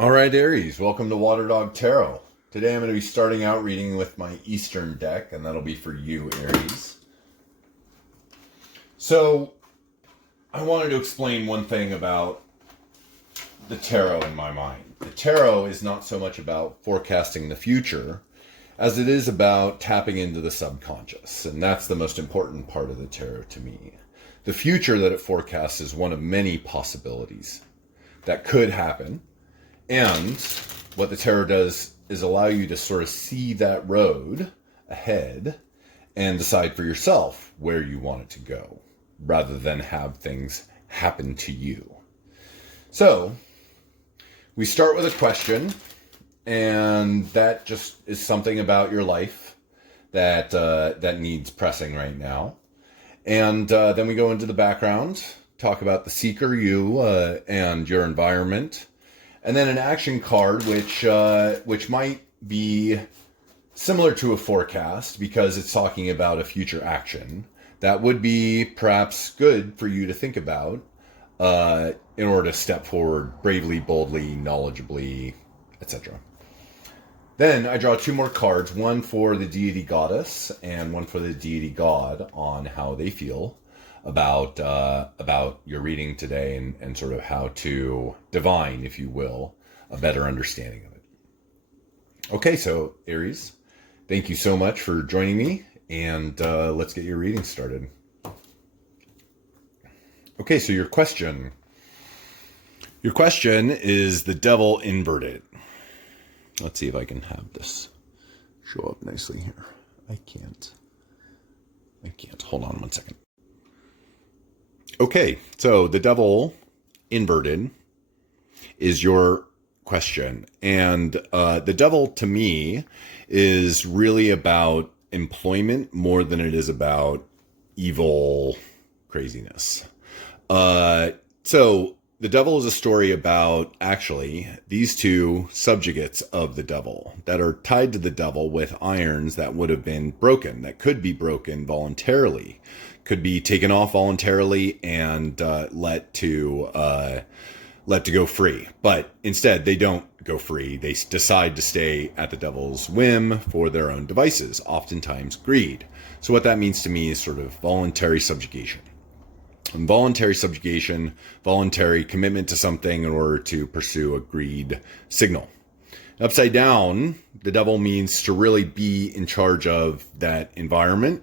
All right, Aries, welcome to Water Dog Tarot. Today I'm going to be starting out reading with my Eastern deck, and that'll be for you, Aries. So, I wanted to explain one thing about the tarot in my mind. The tarot is not so much about forecasting the future as it is about tapping into the subconscious, and that's the most important part of the tarot to me. The future that it forecasts is one of many possibilities that could happen. And what the tarot does is allow you to sort of see that road ahead and decide for yourself where you want it to go, rather than have things happen to you. So, we start with a question, and that just is something about your life that that needs pressing right now. And then we go into the background, talk about the seeker, you, and your environment. And then an action card, which might be similar to a forecast because it's talking about a future action that would be perhaps good for you to think about in order to step forward bravely, boldly, knowledgeably, etc. Then I draw two more cards, one for the deity goddess and one for the deity god, on how they feel about your reading today and sort of how to divine, if you will, a better understanding of it. Okay, so Aries, thank you so much for joining me, and let's get your reading started. Okay, so your question is the devil inverted. Let's see if I can have this show up nicely here. I can't. Hold on one second. Okay, so the devil inverted is your question. And the devil, to me, is really about employment more than it is about evil craziness. So the devil is a story about, actually, these two subjugates of the devil that are tied to the devil with irons that would have been broken, that could be broken voluntarily, could be taken off voluntarily and let to go free. But instead, they don't go free. They decide to stay at the devil's whim for their own devices, oftentimes greed. So what that means to me is sort of voluntary subjugation. Involuntary subjugation, voluntary commitment to something in order to pursue a greed signal. Upside down, the devil means to really be in charge of that environment.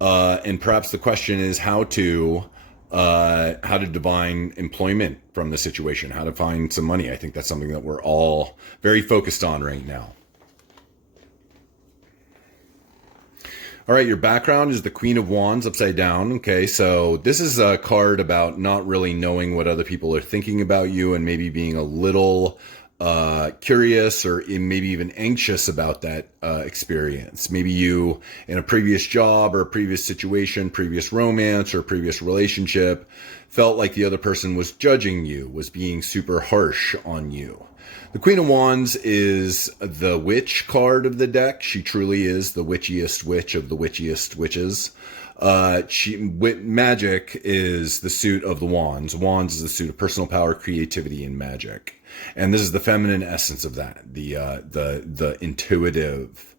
And perhaps the question is how to divine employment from the situation, how to find some money. I think that's something that we're all very focused on right now. All right, your background is the Queen of Wands upside down. Okay, so this is a card about not really knowing what other people are thinking about you and maybe being a little curious or maybe even anxious about that experience. Maybe you, in a previous job or a previous situation, previous romance or previous relationship, felt like the other person was judging you, was being super harsh on you. The Queen of Wands is the witch card of the deck. She truly is the witchiest witch of the witchiest witches. Magic is the suit of the wands. Wands is the suit of personal power, creativity, and magic. And this is the feminine essence of that, the intuitive.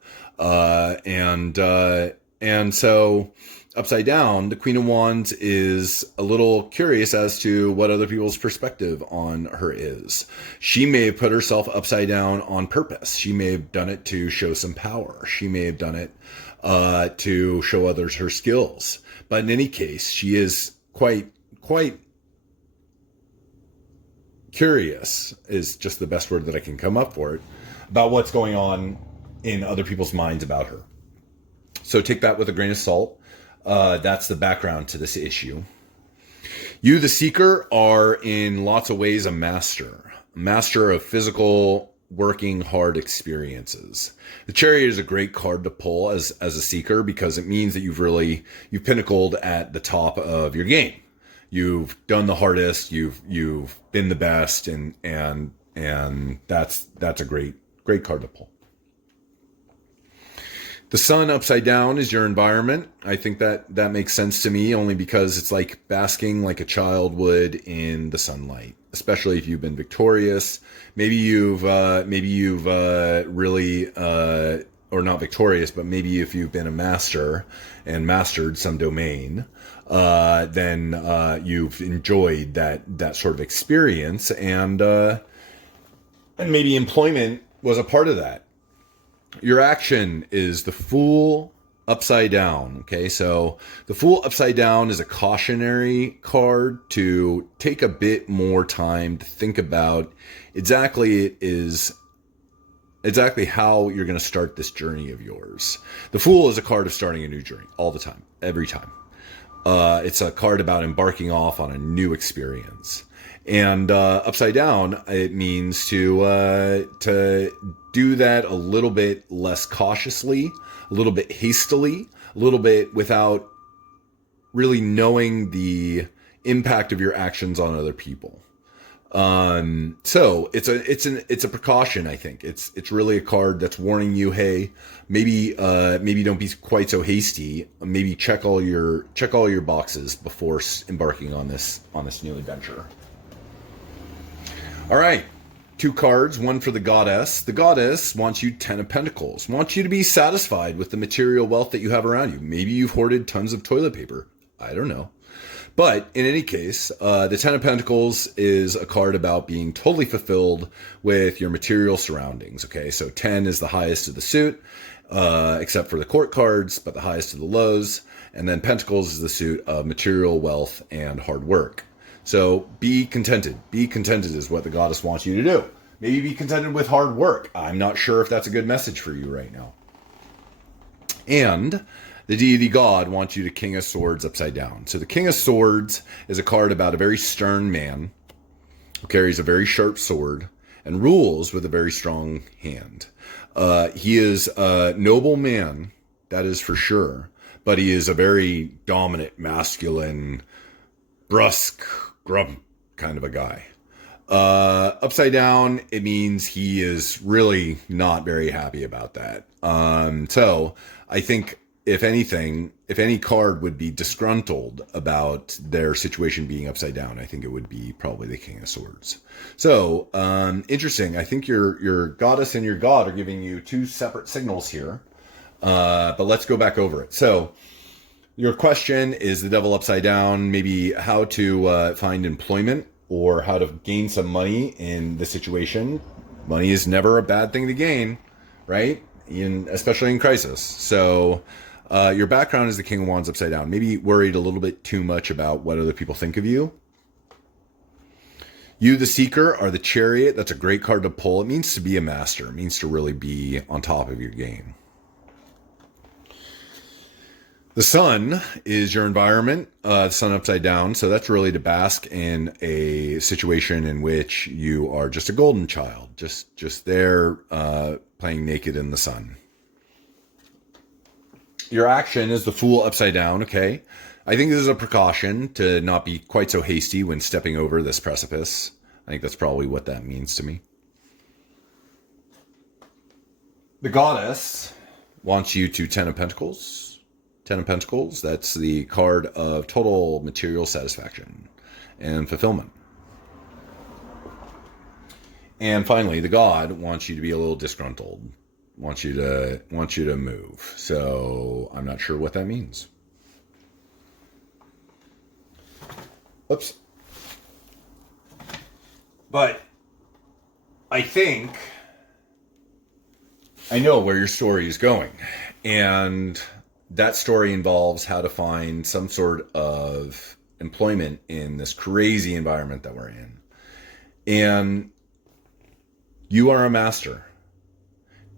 And so upside down, the Queen of Wands is a little curious as to what other people's perspective on her is. She may have put herself upside down on purpose. She may have done it to show some power. She may have done it to show others her skills. But in any case, she is quite curious, is just the best word that I can come up for it, about what's going on in other people's minds about her. So take that with a grain of salt. That's the background to this issue. You, the seeker, are in lots of ways a master of physical, working hard experiences. The Chariot is a great card to pull as a seeker because it means that you've pinnacled at the top of your game. You've done the hardest. You've been the best, and that's a great card to pull. The sun upside down is your environment. I think that makes sense to me, only because it's like basking like a child would in the sunlight, especially if you've been victorious. Maybe you've really, or not victorious, but maybe if you've been a master and mastered some domain, then you've enjoyed that sort of experience, and maybe employment was a part of that. Your action is the Fool upside down. Okay, so the Fool upside down is a cautionary card to take a bit more time to think about exactly how you're going to start this journey of yours. The Fool is a card of starting a new journey all the time, every time. It's a card about embarking off on a new experience. And upside down, it means to do that a little bit less cautiously, a little bit hastily, a little bit without really knowing the impact of your actions on other people. So it's a precaution. I think it's really a card that's warning you, hey, maybe don't be quite so hasty. Maybe check all your boxes before embarking on this new adventure. All right, 2 cards, one for the Goddess. The Goddess wants you 10 of Pentacles, wants you to be satisfied with the material wealth that you have around you. Maybe you've hoarded tons of toilet paper. I don't know. But in any case, the 10 of Pentacles is a card about being totally fulfilled with your material surroundings. Okay, so 10 is the highest of the suit, except for the court cards, but the highest of the lows. And then Pentacles is the suit of material wealth and hard work. So be contented. Be contented is what the Goddess wants you to do. Maybe be contented with hard work. I'm not sure if that's a good message for you right now. And the deity God wants you to King of Swords upside down. So the King of Swords is a card about a very stern man who carries a very sharp sword and rules with a very strong hand. He is a noble man, that is for sure, but he is a very dominant, masculine, brusque, grump kind of a guy. Upside down, it means he is really not very happy about that. So I think if anything, if any card would be disgruntled about their situation being upside down, I think it would be probably the King of Swords. So, interesting. I think your Goddess and your God are giving you 2 separate signals here. But let's go back over it. So, your question is the Devil upside down, maybe how to find employment or how to gain some money in the situation. Money is never a bad thing to gain, right? Especially in crisis. So your background is the King of Wands upside down. Maybe worried a little bit too much about what other people think of you. You, the Seeker, are the Chariot. That's a great card to pull. It means to be a master. It means to really be on top of your game. The Sun is your environment, the Sun upside down. So that's really to bask in a situation in which you are just a golden child, just there playing naked in the sun. Your action is the Fool upside down, okay? I think this is a precaution to not be quite so hasty when stepping over this precipice. I think that's probably what that means to me. The Goddess wants you to 10 of Pentacles. 10 of Pentacles, that's the card of total material satisfaction and fulfillment. And finally, the God wants you to be a little disgruntled, wants you to move. So I'm not sure what that means. Oops. But I think I know where your story is going. And that story involves how to find some sort of employment in this crazy environment that we're in. And you are a master.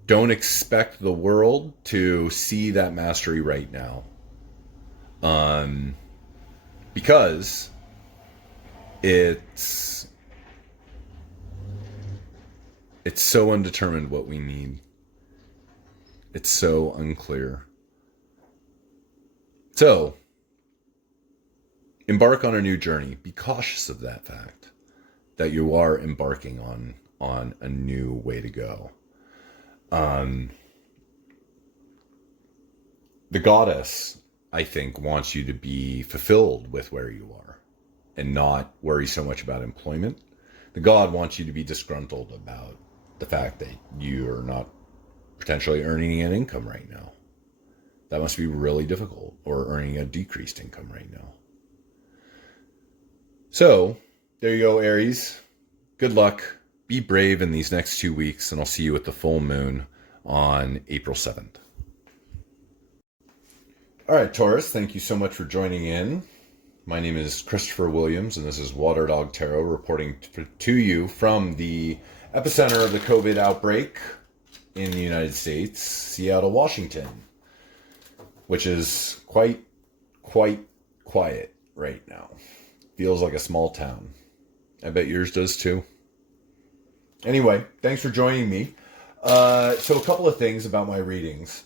Don't expect the world to see that mastery right now. Because it's so undetermined what we need. It's so unclear. So, embark on a new journey. Be cautious of that fact, that you are embarking on a new way to go. The goddess, I think, wants you to be fulfilled with where you are and not worry so much about employment. The god wants you to be disgruntled about the fact that you are not potentially earning an income right now. That must be really difficult, or earning a decreased income right now. So, there you go, Aries. Good luck. Be brave in these next 2 weeks, and I'll see you at the full moon on April 7th. All right, Taurus, thank you so much for joining in. My name is Christopher Williams, and this is Water Dog Tarot reporting to you from the epicenter of the COVID outbreak in the United States, Seattle, Washington, which is quite quiet right now. Feels like a small town. I bet yours does too. Anyway, thanks for joining me. So a couple of things about my readings.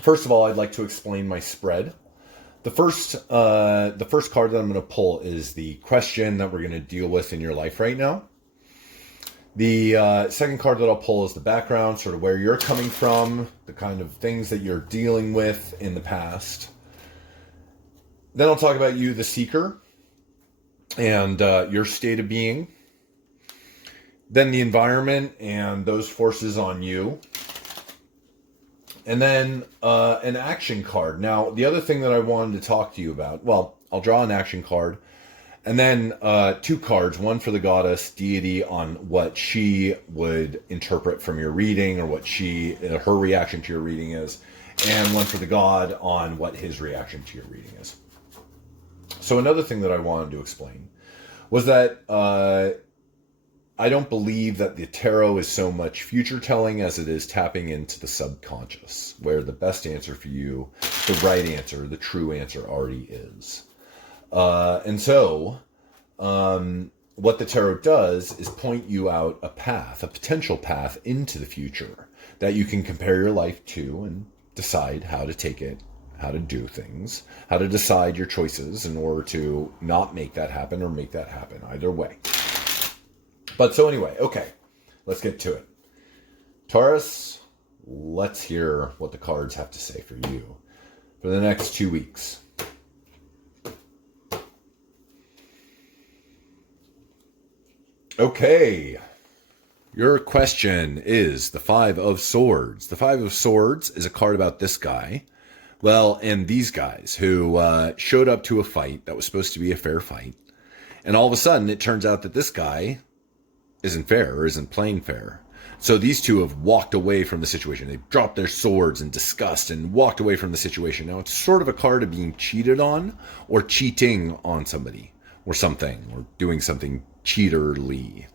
First of all, I'd like to explain my spread. The first card that I'm going to pull is the question that we're going to deal with in your life right now. The second card that I'll pull is the background, sort of where you're coming from, the kind of things that you're dealing with in the past. Then I'll talk about you, the seeker, and your state of being. Then the environment and those forces on you. And then an action card. Now, the other thing that I wanted to talk to you about, well, I'll draw an action card. And then 2 cards, one for the goddess deity on what she would interpret from your reading, or what her reaction to your reading is. And one for the god on what his reaction to your reading is. So another thing that I wanted to explain was that I don't believe that the tarot is so much future telling as it is tapping into the subconscious, where the best answer for you, the right answer, the true answer already is. And so what the tarot does is point you out a path, a potential path into the future that you can compare your life to and decide how to take it, how to do things, how to decide your choices in order to not make that happen or make that happen, either way. But so anyway, okay, let's get to it. Taurus, let's hear what the cards have to say for you for the next 2 weeks. Okay, your question is the 5 of Swords. The 5 of Swords is a card about this guy. Well, and these guys who showed up to a fight that was supposed to be a fair fight. And all of a sudden, it turns out that this guy isn't fair or isn't playing fair. So these two have walked away from the situation. They've dropped their swords in disgust and walked away from the situation. Now, it's sort of a card of being cheated on or cheating on somebody or something, or doing something cheaterly.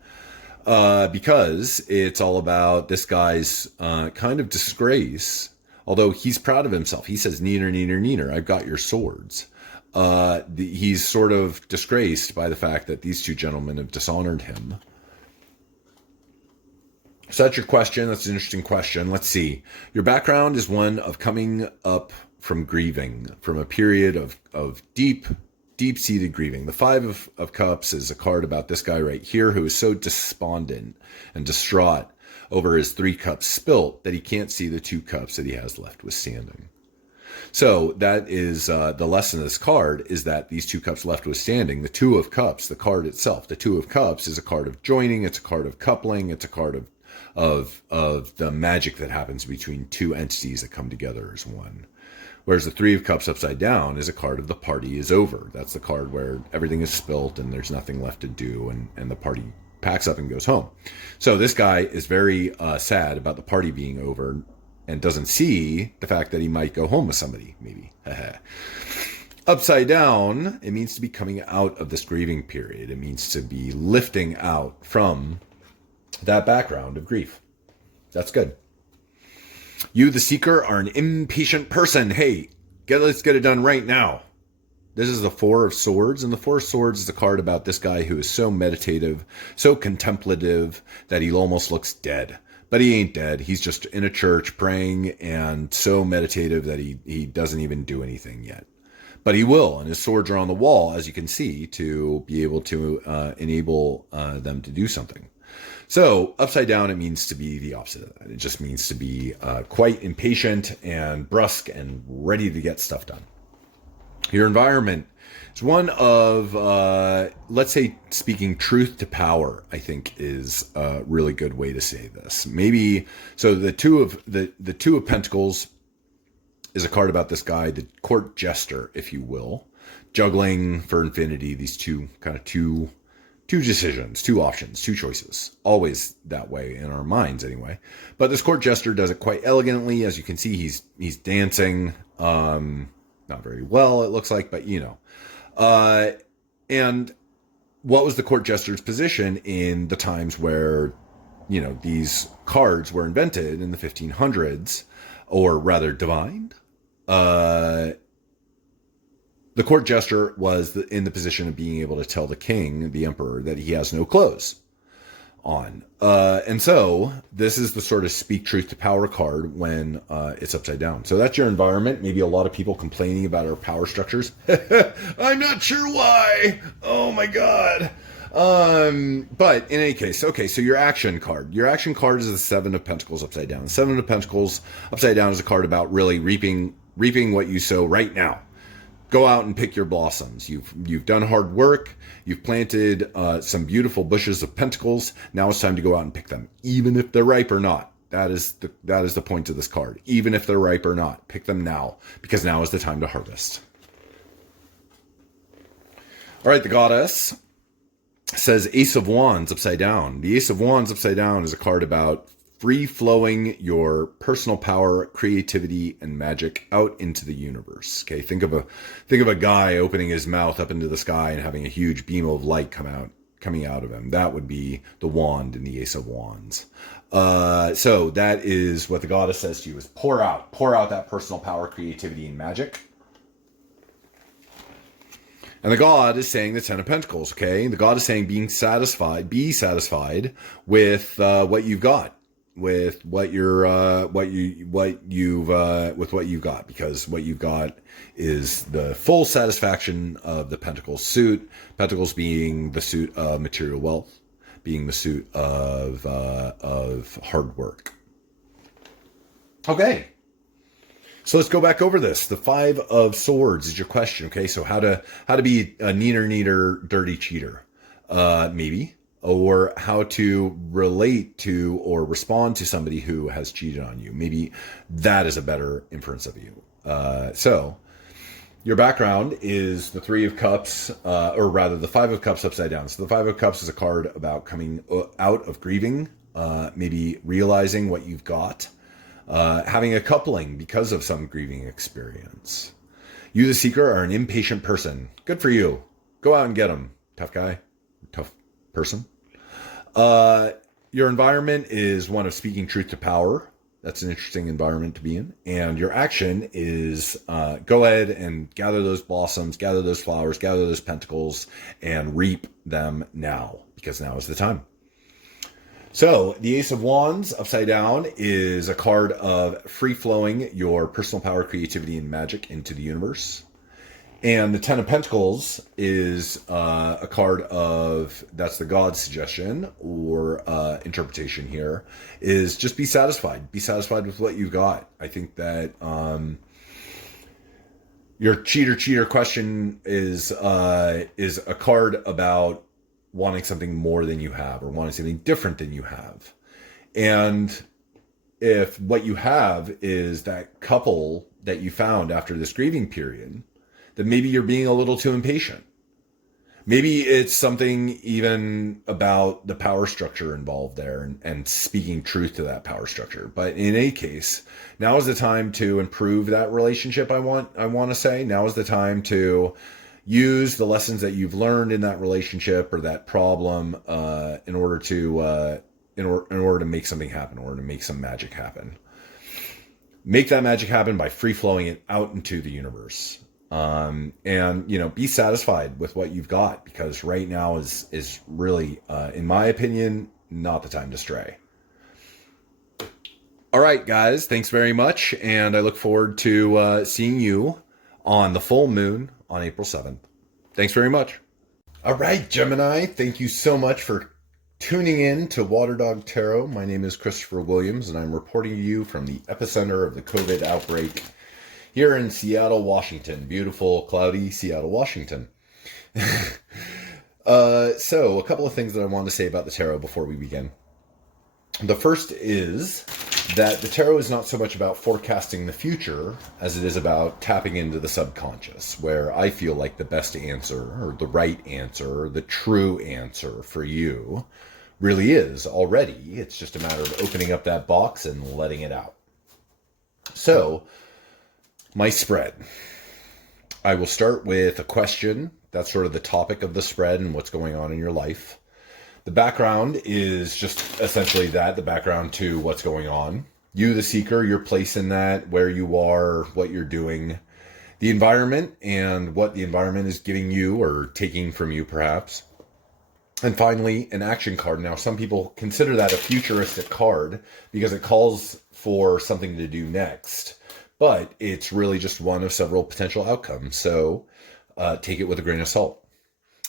Because it's all about this guy's kind of disgrace. Although he's proud of himself. He says, "Neener, neener, neener, I've got your swords." He's sort of disgraced by the fact that these two gentlemen have dishonored him. So that's your question. That's an interesting question. Let's see. Your background is one of coming up from grieving, from a period of deep-seated grieving. The 5 of Cups is a card about this guy right here who is so despondent and distraught over his 3 cups spilt that he can't see the 2 cups that he has left withstanding. So that is the lesson of this card, is that these 2 cups left withstanding, the 2 of Cups, the card itself, the 2 of Cups is a card of joining, it's a card of coupling, it's a card of the magic that happens between 2 entities that come together as one. Whereas the 3 of Cups upside down is a card of the party is over. That's the card where everything is spilt and there's nothing left to do, and the party packs up and goes home. So this guy is very sad about the party being over and doesn't see the fact that he might go home with somebody, maybe. Upside down, it means to be coming out of this grieving period. It means to be lifting out from that background of grief. That's good. You, the seeker, are an impatient person. Hey, let's get it done right now. This is the 4 of Swords, and the 4 of Swords is a card about this guy who is so meditative, so contemplative, that he almost looks dead. But he ain't dead. He's just in a church praying and so meditative that he doesn't even do anything yet. But he will, and his swords are on the wall, as you can see, to be able to enable them to do something. So upside down, it means to be the opposite of that. It just means to be quite impatient and brusque and ready to get stuff done. Your environment is one of, let's say, speaking truth to power, I think is a really good way to say this. Maybe, so the two of Pentacles is a card about this guy, the court jester, if you will, juggling for infinity, these two decisions, two options, two choices, always that way in our minds anyway. But this court jester does it quite elegantly. As you can see, he's dancing, not very well, it looks like, but you know. And what was the court jester's position in the times where, you know, these cards were invented in the 1500s, or rather divined? The court jester was in the position of being able to tell the king, the emperor, that he has no clothes on. And so this is the sort of speak truth to power card when it's upside down. So that's your environment. Maybe a lot of people complaining about our power structures. I'm not sure why. Oh my God. But in any case, okay, so your action card. Your action card is the Seven of Pentacles upside down. The Seven of Pentacles upside down is a card about really reaping what you sow right now. Go out and pick your blossoms. You've done hard work. You've planted some beautiful bushes of pentacles. Now it's time to go out and pick them, even if they're ripe or not. That is the point of this card. Even if they're ripe or not, pick them now, because now is the time to harvest. All right, the goddess says Ace of Wands upside down. The Ace of Wands upside down is a card about free-flowing your personal power, creativity, and magic out into the universe. Okay, think of a guy opening his mouth up into the sky and having a huge beam of light coming out of him. That would be the wand in the Ace of Wands. So that is what the goddess says to you: is pour out that personal power, creativity, and magic. And the god is saying the Ten of Pentacles. Okay, the god is saying be satisfied with what you've got. With what you've got, because what you've got is the full satisfaction of the Pentacles suit. Pentacles being the suit of material wealth, being the suit of hard work. Okay, so let's go back over this. The Five of Swords is your question. Okay, so how to be a neater, dirty cheater, maybe. Or how to relate to or respond to somebody who has cheated on you. Maybe that is a better inference of you. So your background is the Three of Cups, or rather the Five of Cups upside down. So the Five of Cups is a card about coming out of grieving, maybe realizing what you've got, having a coupling because of some grieving experience. You, the seeker, are an impatient person. Good for you. Go out and get them. Tough guy. Tough person. Your environment is one of speaking truth to power. That's an interesting environment to be in. And your action is go ahead and gather those blossoms, gather those flowers, gather those pentacles, and reap them now, because now is the time. So the Ace of Wands upside down is a card of free-flowing your personal power, creativity, and magic into the universe. And the Ten of Pentacles is a card of, that's the God's suggestion or interpretation here, is just be satisfied. Be satisfied with what you've got. I think that your cheater question is a card about wanting something more than you have, or wanting something different than you have. And if what you have is that couple that you found after this grieving period, then maybe you're being a little too impatient. Maybe it's something even about the power structure involved there, and speaking truth to that power structure. But in any case, now is the time to improve that relationship. I want to say now is the time to use the lessons that you've learned in that relationship or that problem in order to make something happen, in order to make some magic happen. Make that magic happen by free flowing it out into the universe. And, you know, be satisfied with what you've got, because right now is really, in my opinion, not the time to stray. All right, guys, thanks very much. And I look forward to seeing you on the full moon on April 7th. Thanks very much. All right, Gemini, thank you so much for tuning in to Water Dog Tarot. My name is Christopher Williams, and I'm reporting to you from the epicenter of the COVID outbreak here in Seattle, Washington. Beautiful, cloudy Seattle, Washington. So, a couple of things that I want to say about the tarot before we begin. The first is that the tarot is not so much about forecasting the future as it is about tapping into the subconscious, where I feel like the best answer, or the right answer, or the true answer for you really is already. It's just a matter of opening up that box and letting it out. So, my spread. I will start with a question. That's sort of the topic of the spread and what's going on in your life. The background is just essentially that, the background to what's going on. You, the seeker, your place in that, where you are, what you're doing, the environment, and what the environment is giving you or taking from you, perhaps. And finally, an action card. Now, some people consider that a futuristic card because it calls for something to do next. But it's really just one of several potential outcomes. So take it with a grain of salt.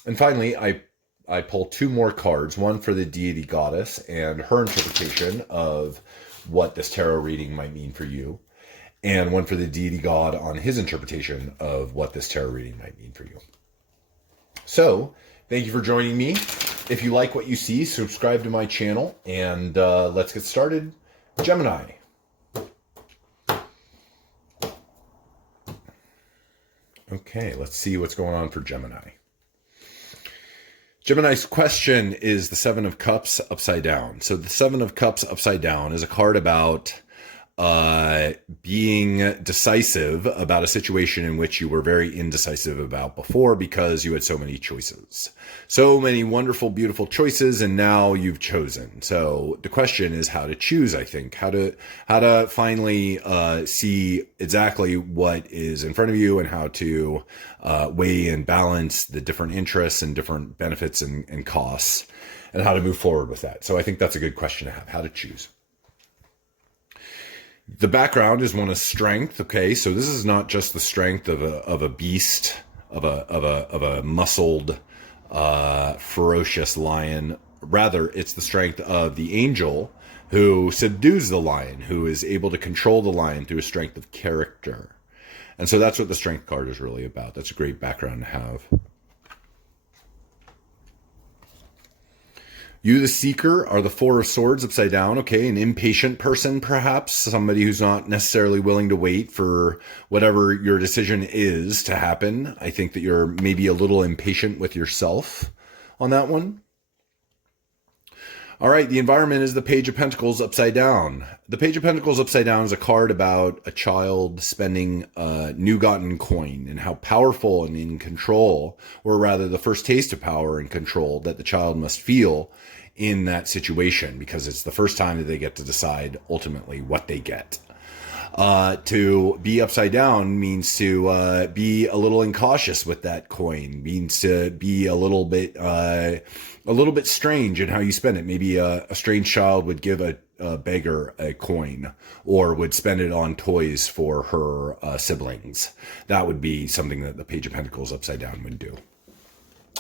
And finally, I pull two more cards, one for the deity goddess and her interpretation of what this tarot reading might mean for you, and one for the deity god on his interpretation of what this tarot reading might mean for you. So, thank you for joining me. If you like what you see, subscribe to my channel, and let's get started. Gemini. Okay, let's see what's going on for Gemini. Gemini's question is the Seven of Cups upside down. So the Seven of Cups upside down is a card about being decisive about a situation in which you were very indecisive about before because you had so many choices. So many wonderful, beautiful choices, and now you've chosen. So the question is how to choose, I think. How to finally see exactly what is in front of you and how to weigh and balance the different interests and different benefits and costs, and how to move forward with that. So I think that's a good question to have, how to choose. The background is one of strength. Okay, so this is not just the strength of a beast, of a muscled, ferocious lion. Rather, it's the strength of the angel who subdues the lion, who is able to control the lion through a strength of character. And so that's what the strength card is really about. That's a great background to have. You, the seeker, are the Four of Swords upside down. Okay, an impatient person, perhaps. Somebody who's not necessarily willing to wait for whatever your decision is to happen. I think that you're maybe a little impatient with yourself on that one. All right, the environment is the Page of Pentacles upside down. The Page of Pentacles upside down is a card about a child spending a new-gotten coin and how powerful and in control, or rather the first taste of power and control that the child must feel in that situation, because it's the first time that they get to decide ultimately what they get. To be upside down means to be a little incautious with that coin, means to be a little bit strange in how you spend it. Maybe a strange child would give a beggar a coin, or would spend it on toys for her siblings. That would be something that the Page of Pentacles upside down would do.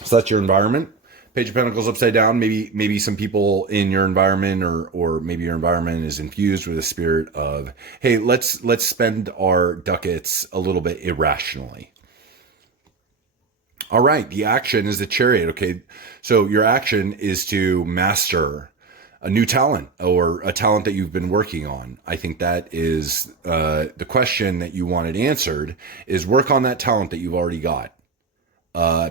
So that's your environment. Page of Pentacles upside down. Maybe some people in your environment, or maybe your environment is infused with a spirit of, hey, let's spend our ducats a little bit irrationally. All right, the action is the Chariot. Okay, so your action is to master a new talent, or a talent that you've been working on. I think that is the question that you wanted answered, is work on that talent that you've already got.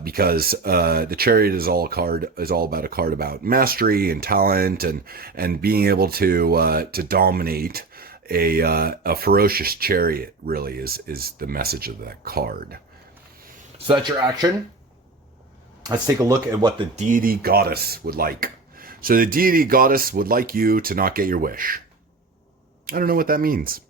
Because the Chariot is all about a card about mastery and talent and being able to dominate a ferocious chariot. Really is the message of that card. So that's your action. Let's take a look at what the deity goddess would like. So the deity goddess would like you to not get your wish. I don't know what that means.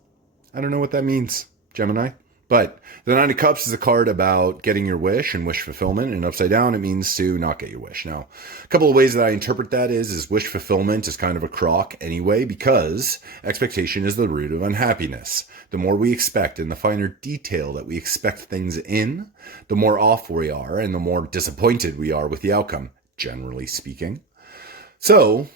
Gemini. But the Nine of Cups is a card about getting your wish and wish fulfillment, and upside down it means to not get your wish. Now, a couple of ways that I interpret that is wish fulfillment is kind of a crock anyway, because expectation is the root of unhappiness. The more we expect and the finer detail that we expect things in, the more off we are and the more disappointed we are with the outcome, generally speaking. So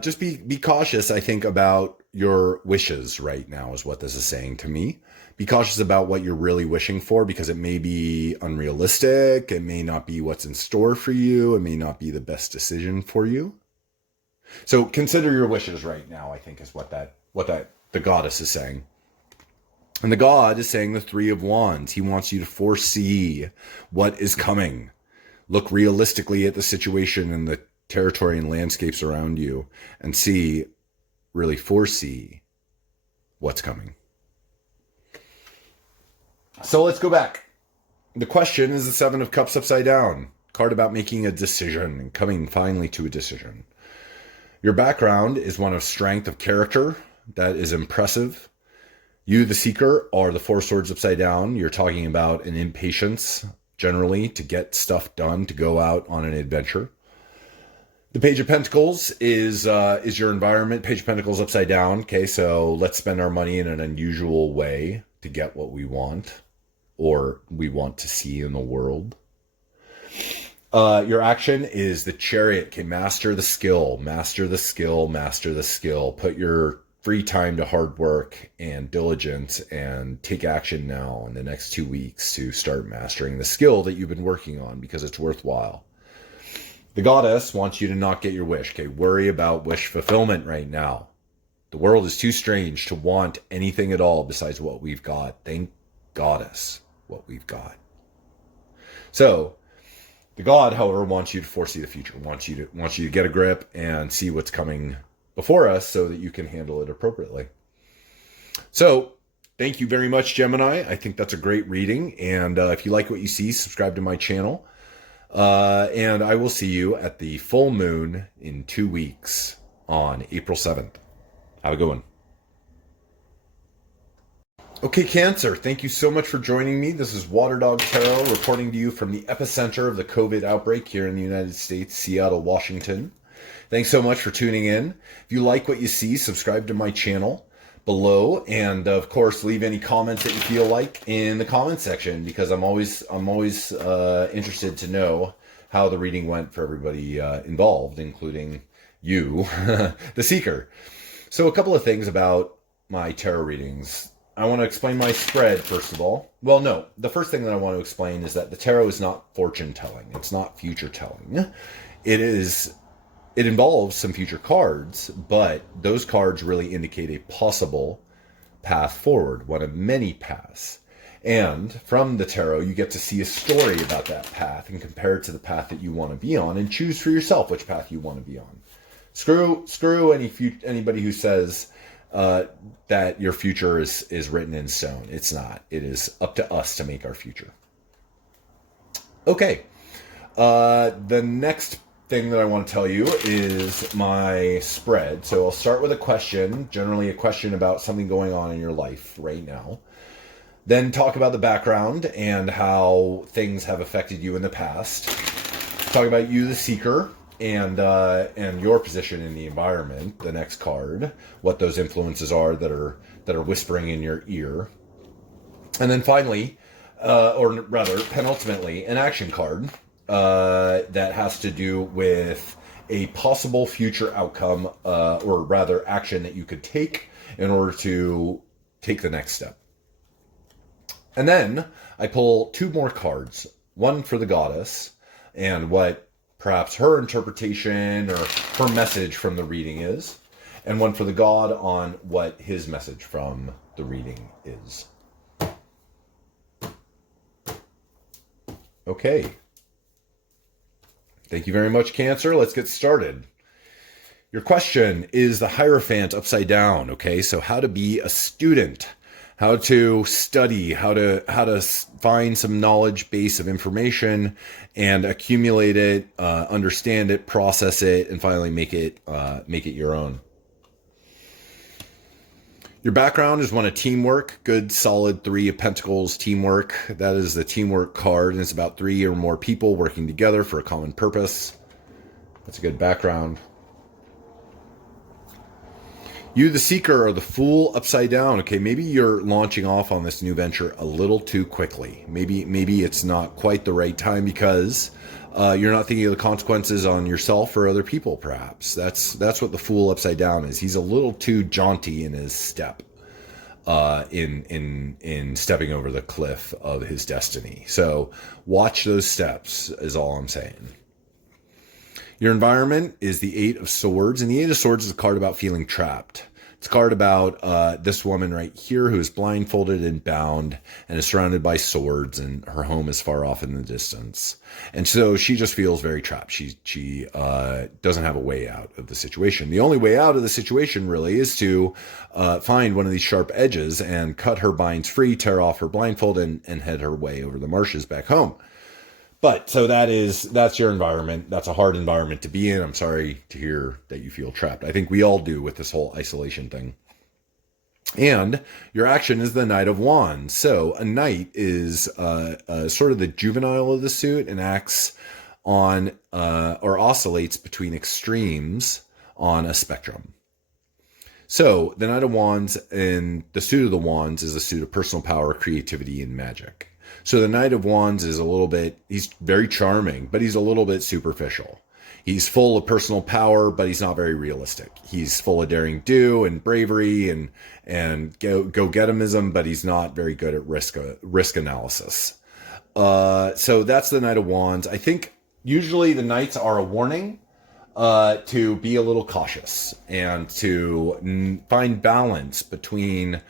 just be cautious, I think, about your wishes right now is what this is saying to me. Be cautious about what you're really wishing for, because it may be unrealistic. It may not be what's in store for you. It may not be the best decision for you. So consider your wishes right now, I think, is what the goddess is saying. And the god is saying the Three of Wands. He wants you to foresee what is coming. Look realistically at the situation and the territory and landscapes around you and really foresee what's coming. So let's go back. The question is the Seven of Cups upside down. Card about making a decision and coming finally to a decision. Your background is one of strength of character that is impressive. You, the seeker, are the Four Swords upside down. You're talking about an impatience, generally, to get stuff done, to go out on an adventure. The Page of Pentacles is your environment. Page of Pentacles upside down. Okay, so let's spend our money in an unusual way to get what we want, or we want to see in the world. Your action is the Chariot. Okay, master the skill, master the skill, master the skill. Put your free time to hard work and diligence and take action now in the next 2 weeks to start mastering the skill that you've been working on, because it's worthwhile. The goddess wants you to not get your wish. Okay, worry about wish fulfillment right now. The world is too strange to want anything at all besides what we've got. Thank goddess, what we've got. So the god, however, wants you to foresee the future, wants you to get a grip and see what's coming before us so that you can handle it appropriately. So thank you very much, Gemini. I think that's a great reading. And if you like what you see, subscribe to my channel. And I will see you at the full moon in 2 weeks on April 7th. Have a good one. Okay, Cancer, thank you so much for joining me. This is Water Dog Tarot reporting to you from the epicenter of the COVID outbreak here in the United States, Seattle, Washington. Thanks so much for tuning in. If you like what you see, subscribe to my channel below, and of course leave any comments that you feel like in the comment section, because I'm always interested to know how the reading went for everybody involved, including you, the seeker. So a couple of things about my tarot readings. I want to explain my spread first of all. Well, no, the first thing that I want to explain is that the tarot is not fortune telling. It's not future telling. It involves some future cards, but those cards really indicate a possible path forward, one of many paths. And from the tarot, you get to see a story about that path and compare it to the path that you want to be on and choose for yourself which path you want to be on. Screw anybody who says that your future is written in stone. It's not. It is up to us to make our future. Okay. The next thing that I want to tell you is my spread. So I'll start with a question, generally a question about something going on in your life right now. Then talk about the background and how things have affected you in the past. Talk about you, the seeker, and your position in the environment, the next card, what those influences are that are whispering in your ear. And then finally, or rather penultimately, an action card that has to do with a possible future outcome, or rather action that you could take in order to take the next step. And then I pull 2 more cards, one for the goddess and what perhaps her interpretation or her message from the reading is, and one for the god on what his message from the reading is. Okay. Thank you very much, Cancer. Let's get started. Your question is the Hierophant upside down. Okay, so how to be a student, how to study, how to find some knowledge base of information and accumulate it, understand it, process it, and finally make it your own. Your background is one of teamwork, good, solid 3 of Pentacles teamwork. That is the teamwork card, and it's about 3 or more people working together for a common purpose. That's a good background. You, the seeker, are the Fool upside down. Okay, maybe you're launching off on this new venture a little too quickly. Maybe it's not quite the right time because You're not thinking of the consequences on yourself or other people, perhaps. That's what the Fool upside down is. He's a little too jaunty in his step, in stepping over the cliff of his destiny. So watch those steps is all I'm saying. Your environment is the Eight of Swords, and the Eight of Swords is a card about feeling trapped. It's a card about this woman right here who is blindfolded and bound and is surrounded by swords, and her home is far off in the distance. And so she just feels very trapped. She doesn't have a way out of the situation. The only way out of the situation really is to find one of these sharp edges and cut her binds free, tear off her blindfold, and head her way over the marshes back home. But so that's your environment. That's a hard environment to be in. I'm sorry to hear that you feel trapped. I think we all do with this whole isolation thing. And your action is the Knight of Wands. So a knight is sort of the juvenile of the suit and acts on or oscillates between extremes on a spectrum. So the Knight of Wands and the suit of the Wands is a suit of personal power, creativity, and magic. So the Knight of Wands is he's very charming, but he's a little bit superficial. He's full of personal power, but he's not very realistic. He's full of daring do and bravery and go-get-emism, but he's not very good at risk analysis. So that's the Knight of Wands. I think usually the Knights are a warning to be a little cautious and to find balance between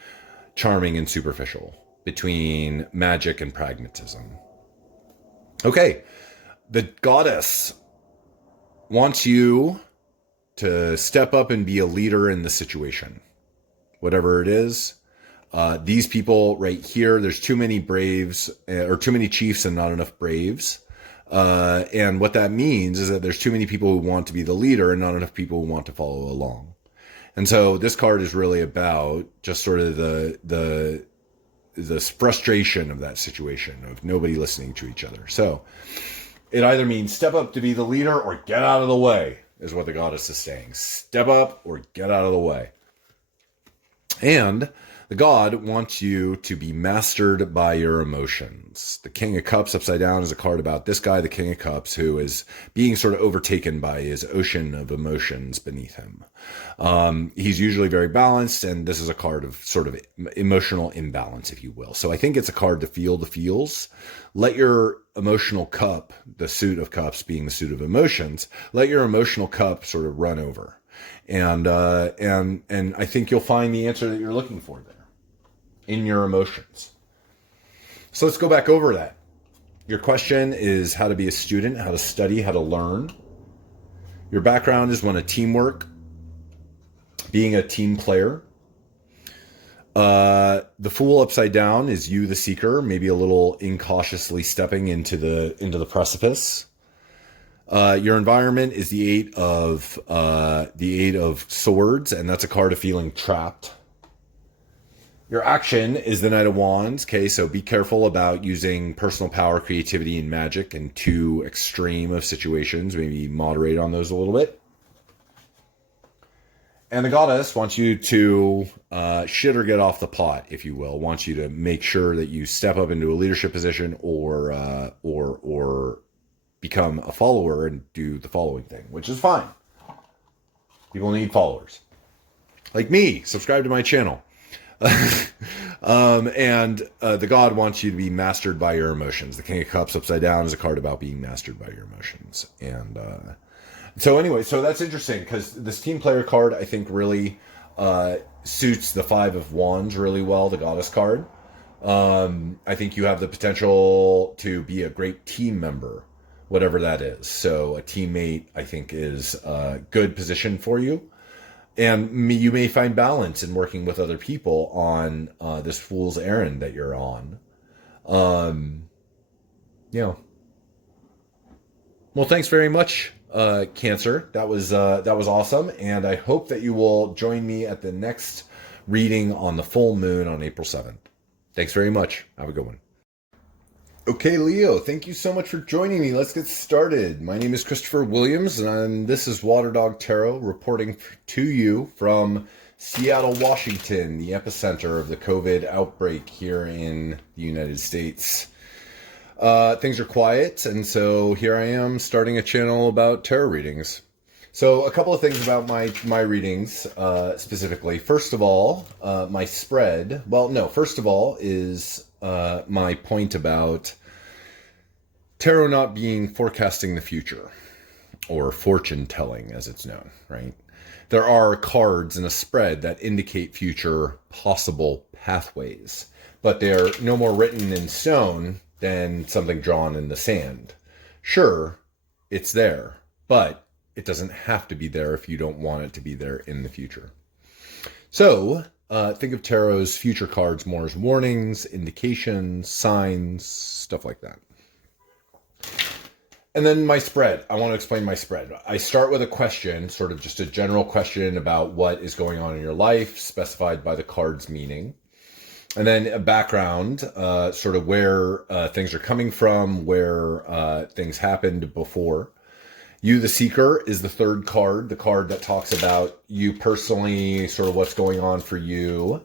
charming and superficial, between magic and pragmatism. Okay, the Goddess wants you to step up and be a leader in the situation, whatever it is. These people right here, there's too many braves or too many chiefs and not enough braves. And what that means is that there's too many people who want to be the leader and not enough people who want to follow along. And so this card is really about just sort of the frustration of that situation of nobody listening to each other. So it either means step up to be the leader or get out of the way, is what the Goddess is saying. Step up or get out of the way. And the God wants you to be mastered by your emotions. The King of Cups upside down is a card about this guy, the King of Cups, who is being sort of overtaken by his ocean of emotions beneath him. He's usually very balanced, and this is a card of sort of emotional imbalance, if you will. So I think it's a card to feel the feels. Let your emotional cup, the suit of cups being the suit of emotions, let your emotional cup sort of run over. And I think you'll find the answer that you're looking for there in your emotions. So let's go back over that. Your question is how to be a student, how to study, how to learn. Your background is one of teamwork, being a team player. The Fool upside down is you, the seeker, maybe a little incautiously stepping into the precipice. Your environment is the Eight of Swords, and that's a card of feeling trapped. Your action is the Knight of Wands. Okay, so be careful about using personal power, creativity, and magic in too extreme of situations. Maybe moderate on those a little bit. And the Goddess wants you to shit or get off the pot, if you will. Wants you to make sure that you step up into a leadership position or become a follower and do the following thing, which is fine. People need followers. Like me, subscribe to my channel. The God wants you to be mastered by your emotions. The King of Cups upside down is a card about being mastered by your emotions. And so anyway, so that's interesting because this team player card, I think, really suits the Five of Wands really well, the Goddess card. I think you have the potential to be a great team member, whatever that is. So a teammate, I think, is a good position for you. And you may find balance in working with other people on this fool's errand that you're on. Yeah. Well, thanks very much, Cancer. That was awesome. And I hope that you will join me at the next reading on the full moon on April 7th. Thanks very much. Have a good one. Okay, Leo, thank you so much for joining me. Let's get started. My name is Christopher Williams, and this is Water Dog Tarot reporting to you from Seattle, Washington, the epicenter of the COVID outbreak here in the United States. Things are quiet, and so here I am starting a channel about tarot readings. So a couple of things about my readings specifically. First of all, my spread. Well, no. First of all is my point about tarot not being forecasting the future, or fortune telling as it's known, right? There are cards in a spread that indicate future possible pathways, but they're no more written in stone than something drawn in the sand. Sure, it's there, but it doesn't have to be there if you don't want it to be there in the future. So think of tarot's future cards more as warnings, indications, signs, stuff like that. And then my spread. I want to explain my spread. I start with a question, sort of just a general question about what is going on in your life, specified by the card's meaning. And then a background, sort of where things are coming from, where things happened before. You, the Seeker, is the third card, the card that talks about you personally, sort of what's going on for you.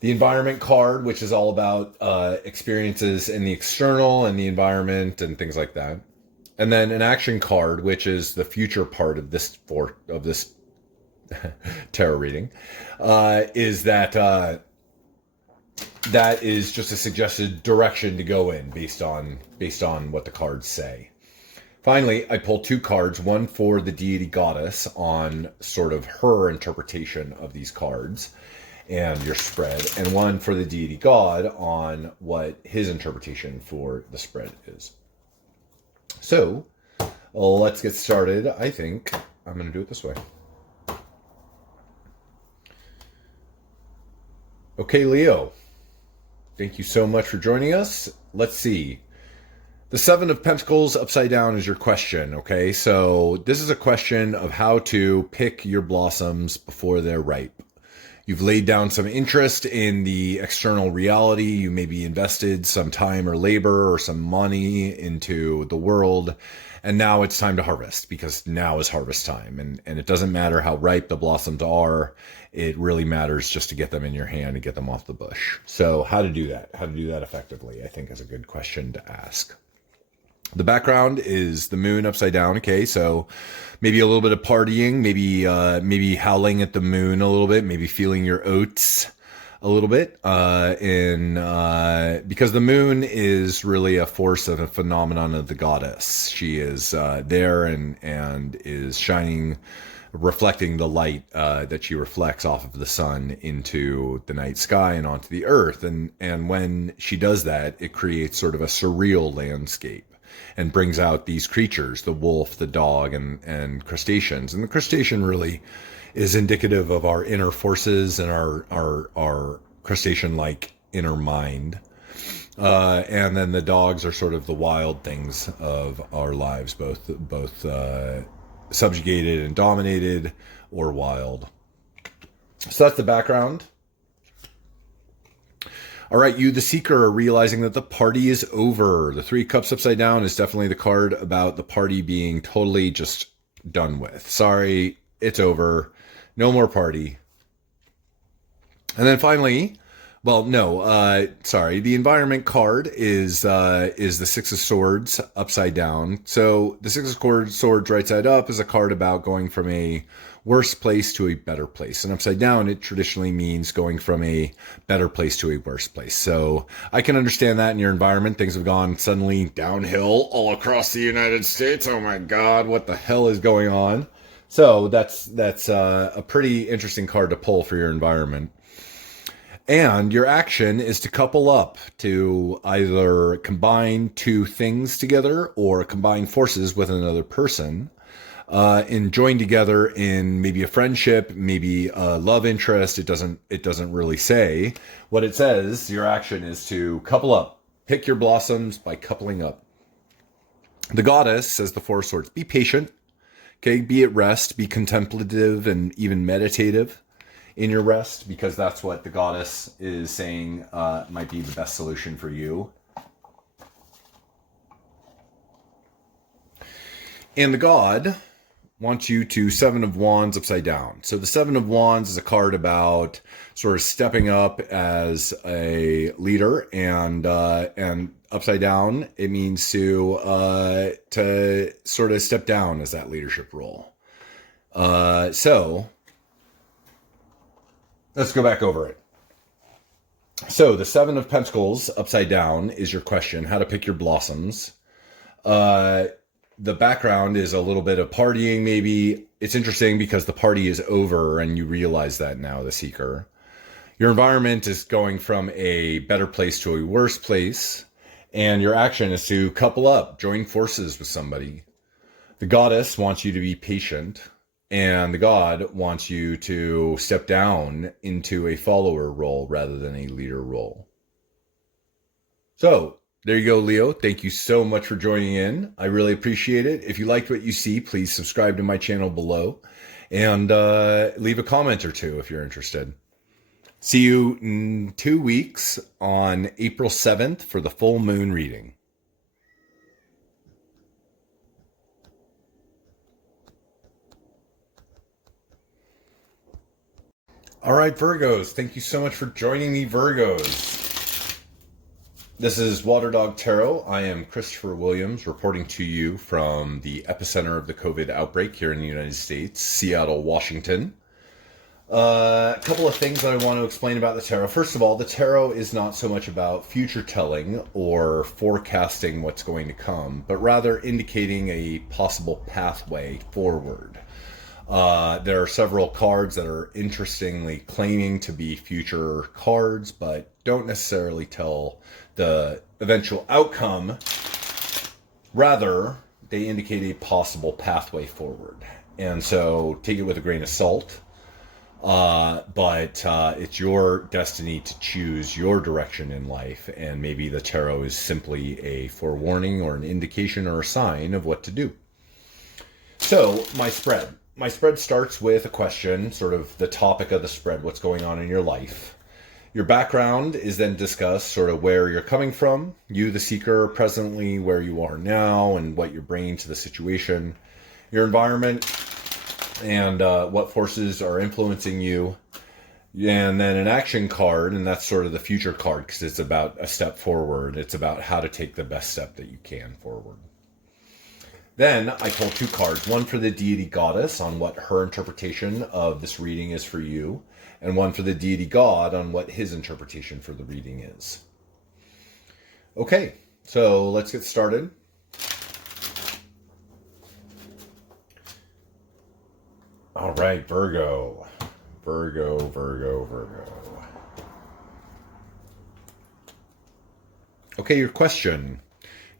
The Environment card, which is all about experiences in the external and the environment and things like that. And then an Action card, which is the future part of this tarot reading, is that that is just a suggested direction to go in based on what the cards say. Finally, I pulled two cards, one for the deity goddess on sort of her interpretation of these cards and your spread, and one for the deity god on what his interpretation for the spread is. So, let's get started. I think I'm going to do it this way. Okay, Leo. Thank you so much for joining us. Let's see. The Seven of Pentacles upside down is your question, okay? So this is a question of how to pick your blossoms before they're ripe. You've laid down some interest in the external reality. You maybe invested some time or labor or some money into the world. And now it's time to harvest, because now is harvest time. And it doesn't matter how ripe the blossoms are. It really matters just to get them in your hand and get them off the bush. So how to do that? How to do that effectively, I think, is a good question to ask. The background is the moon upside down. Okay, so maybe a little bit of partying, maybe howling at the moon a little bit, maybe feeling your oats a little bit. Because the moon is really a force of a phenomenon of the goddess. She is there and is shining, reflecting the light that she reflects off of the sun into the night sky and onto the earth. And when she does that, it creates sort of a surreal landscape and brings out these creatures, the wolf, the dog, and crustaceans. And the crustacean really is indicative of our inner forces and our crustacean-like inner mind. And then the dogs are sort of the wild things of our lives, both subjugated and dominated, or wild. So that's the background. All right, you, the Seeker, are realizing that the party is over. The Three Cups upside down is definitely the card about the party being totally just done with. Sorry, it's over. No more party. And then finally, the Environment card is the Six of Swords upside down. So the Six of Swords right side up is a card about going from a worse place to a better place. And upside down, it traditionally means going from a better place to a worse place. So I can understand that in your environment. Things have gone suddenly downhill all across the United States. Oh my God, what the hell is going on? So that's a pretty interesting card to pull for your environment. And your action is to couple up, to either combine two things together or combine forces with another person, and join together in maybe a friendship, maybe a love interest. It doesn't really say. What it says, your action is to couple up. Pick your blossoms by coupling up. The goddess, says the Four of Swords, be patient. Okay, be at rest, be contemplative and even meditative in your rest, because that's what the goddess is saying might be the best solution for you. And the god, wants you to Seven of Wands upside down. So the Seven of Wands is a card about sort of stepping up as a leader, and upside down, it means to sort of step down as that leadership role. So let's go back over it. So the Seven of Pentacles upside down is your question, how to pick your blossoms. The background is a little bit of partying, maybe. It's interesting because the party is over and you realize that now, the seeker. Your environment is going from a better place to a worse place, and your action is to couple up, join forces with somebody. The goddess wants you to be patient, and the god wants you to step down into a follower role rather than a leader role. So, there you go, Leo. Thank you so much for joining in. I really appreciate it. If you liked what you see, please subscribe to my channel below and leave a comment or two if you're interested. See you in 2 weeks on April 7th for the full moon reading. All right, Virgos. Thank you so much for joining me, Virgos. This is Water Dog Tarot. I am Christopher Williams, reporting to you from the epicenter of the COVID outbreak here in the United States, Seattle, Washington. A couple of things that I want to explain about the tarot. First of all, the tarot is not so much about future telling or forecasting what's going to come, but rather indicating a possible pathway forward. There are several cards that are interestingly claiming to be future cards, but don't necessarily tell the eventual outcome. Rather, they indicate a possible pathway forward. And so take it with a grain of salt. But it's your destiny to choose your direction in life. And maybe the tarot is simply a forewarning or an indication or a sign of what to do. So my spread. My spread starts with a question, sort of the topic of the spread, what's going on in your life. Your background is then discussed, sort of where you're coming from, you the seeker, presently where you are now, and what you're bringing to the situation, your environment, and what forces are influencing you. And then an action card, and that's sort of the future card because it's about a step forward. It's about how to take the best step that you can forward. Then I pulled two cards, one for the deity goddess on what her interpretation of this reading is for you, and one for the deity god on what his interpretation for the reading is. Okay, so let's get started. All right, Virgo. Okay, your question.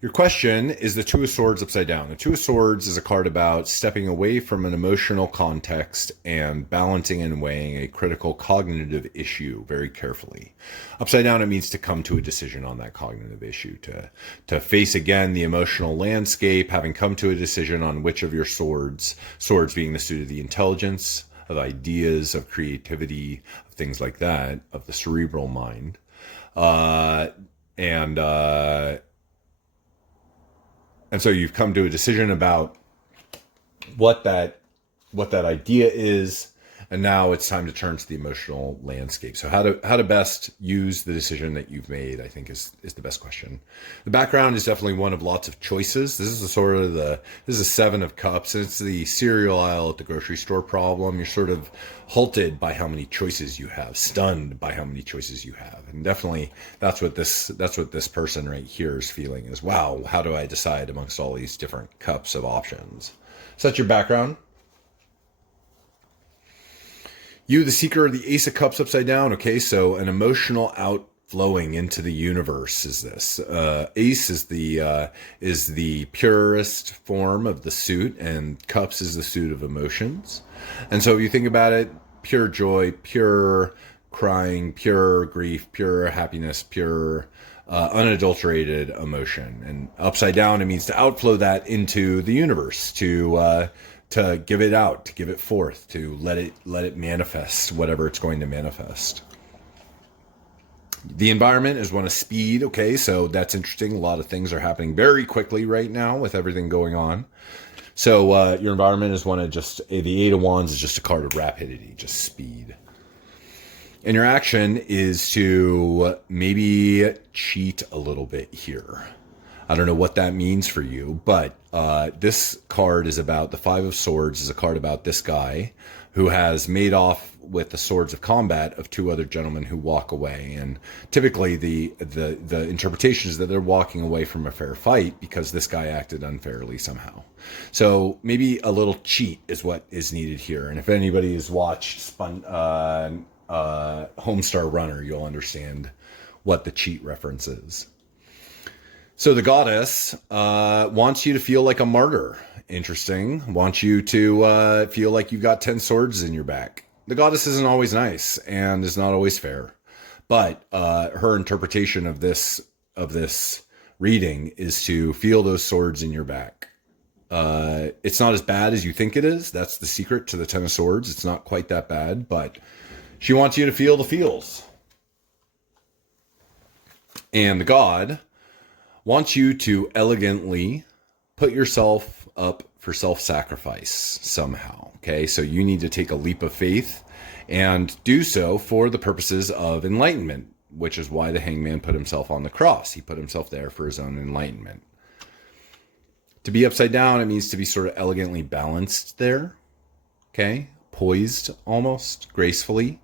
Your question is the Two of Swords upside down. The Two of Swords is a card about stepping away from an emotional context and balancing and weighing a critical cognitive issue very carefully. Upside down, it means to come to a decision on that cognitive issue, to face again the emotional landscape, having come to a decision on which of your swords being the suit of the intelligence, of ideas, of creativity, of things like that, of the cerebral mind, and so you've come to a decision about what that idea is, and now it's time to turn to the emotional landscape. So how to best use the decision that you've made, I think is the best question. The background is definitely one of lots of choices. This is this is a Seven of Cups, and it's the cereal aisle at the grocery store problem. You're sort of halted by how many choices you have, stunned by how many choices you have. And definitely that's what this person right here is feeling is, wow, how do I decide amongst all these different cups of options? So that's your background. You, the seeker, the Ace of Cups upside down. Okay, so an emotional outflowing into the universe is this. Ace is the purest form of the suit, and Cups is the suit of emotions. And so if you think about it, pure joy, pure crying, pure grief, pure happiness, pure unadulterated emotion. And upside down, it means to outflow that into the universe, to give it out, to give it forth, to let it manifest whatever it's going to manifest. The environment is one of speed. Okay, so that's interesting. A lot of things are happening very quickly right now with everything going on. So your environment is one of just, the Eight of Wands is just a card of rapidity, just speed. And your action is to maybe cheat a little bit here. I don't know what that means for you, but this card is about the Five of Swords, is a card about this guy who has made off with the swords of combat of two other gentlemen who walk away. And typically the interpretation is that they're walking away from a fair fight because this guy acted unfairly somehow. So maybe a little cheat is what is needed here. And if anybody has watched Homestar Runner, you'll understand what the cheat reference is. So the goddess wants you to feel like a martyr. Interesting. Wants you to feel like you've got 10 swords in your back. The goddess isn't always nice and is not always fair. But her interpretation of this reading is to feel those swords in your back. It's not as bad as you think it is. That's the secret to the Ten of Swords. It's not quite that bad, but she wants you to feel the feels. And the god wants you to elegantly put yourself up for self-sacrifice somehow. Okay, so you need to take a leap of faith and do so for the purposes of enlightenment, which is why the hangman put himself on the cross. He put himself there for his own enlightenment. To be upside down, it means to be sort of elegantly balanced there. Okay, poised almost gracefully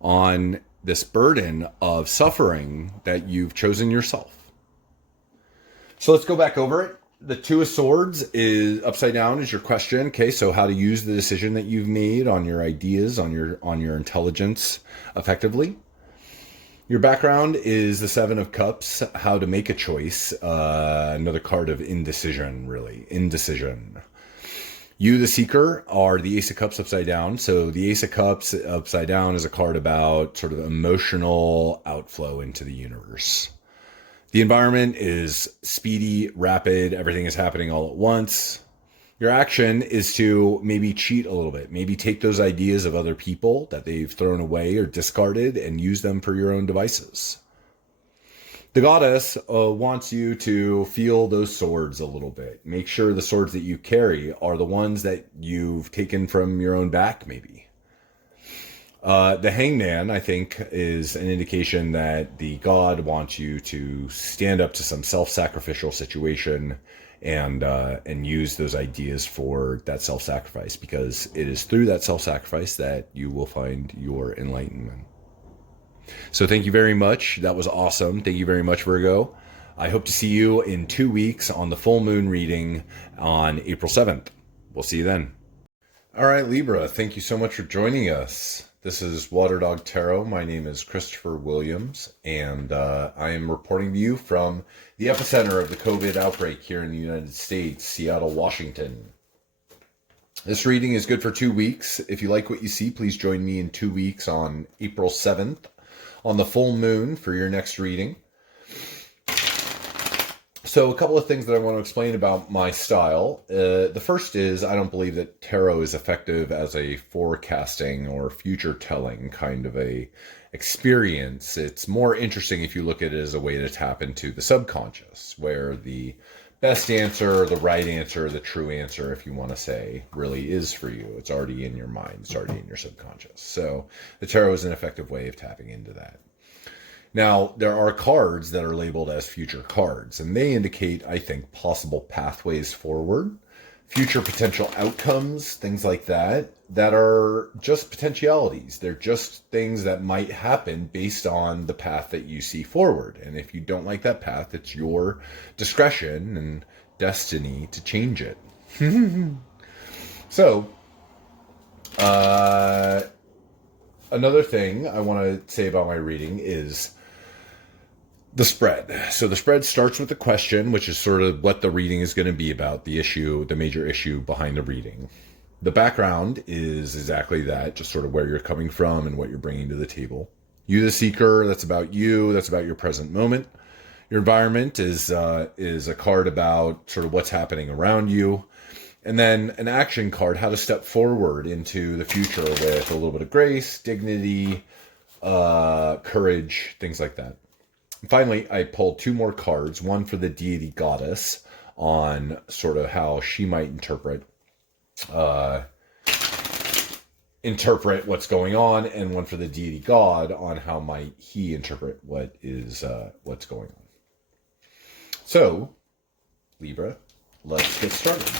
on this burden of suffering that you've chosen yourself. So let's go back over it. The Two of Swords is upside down is your question. Okay, so how to use the decision that you've made on your ideas, on your intelligence effectively. Your background is the Seven of Cups, how to make a choice. Another card of indecision, really. Indecision. You, the Seeker, are the Ace of Cups upside down. So the Ace of Cups upside down is a card about sort of emotional outflow into the universe. The environment is speedy, rapid, everything is happening all at once. Your action is to maybe cheat a little bit, maybe take those ideas of other people that they've thrown away or discarded and use them for your own devices. The goddess wants you to feel those swords a little bit. Make sure the swords that you carry are the ones that you've taken from your own back, maybe. The hangman, I think, is an indication that the god wants you to stand up to some self-sacrificial situation and use those ideas for that self-sacrifice, because it is through that self-sacrifice that you will find your enlightenment. So thank you very much. That was awesome. Thank you very much, Virgo. I hope to see you in 2 weeks on the full moon reading on April 7th. We'll see you then. All right, Libra, thank you so much for joining us. This is Water Dog Tarot. My name is Christopher Williams, and I am reporting to you from the epicenter of the COVID outbreak here in the United States, Seattle, Washington. This reading is good for 2 weeks. If you like what you see, please join me in 2 weeks on April 7th on the full moon for your next reading. So a couple of things that I want to explain about my style. The first is I don't believe that tarot is effective as a forecasting or future telling kind of a experience. It's more interesting if you look at it as a way to tap into the subconscious, where the best answer, the right answer, the true answer, if you want to say, really is for you. It's already in your mind. It's already in your subconscious. So the tarot is an effective way of tapping into that. Now, there are cards that are labeled as future cards, and they indicate, I think, possible pathways forward, future potential outcomes, things like that, that are just potentialities. They're just things that might happen based on the path that you see forward. And if you don't like that path, it's your discretion and destiny to change it. So, another thing I want to say about my reading is the spread. So the spread starts with the question, which is sort of what the reading is going to be about, the issue, the major issue behind the reading. The background is exactly that, just sort of where you're coming from and what you're bringing to the table. You, the Seeker, that's about you, that's about your present moment. Your environment is a card about sort of what's happening around you. And then an action card, how to step forward into the future with a little bit of grace, dignity, courage, things like that. Finally, I pulled 2 more cards, one for the deity goddess on sort of how she might interpret uh, interpret what's going on, and one for the deity God on how might he interpret what's going on. So, Libra, let's get started.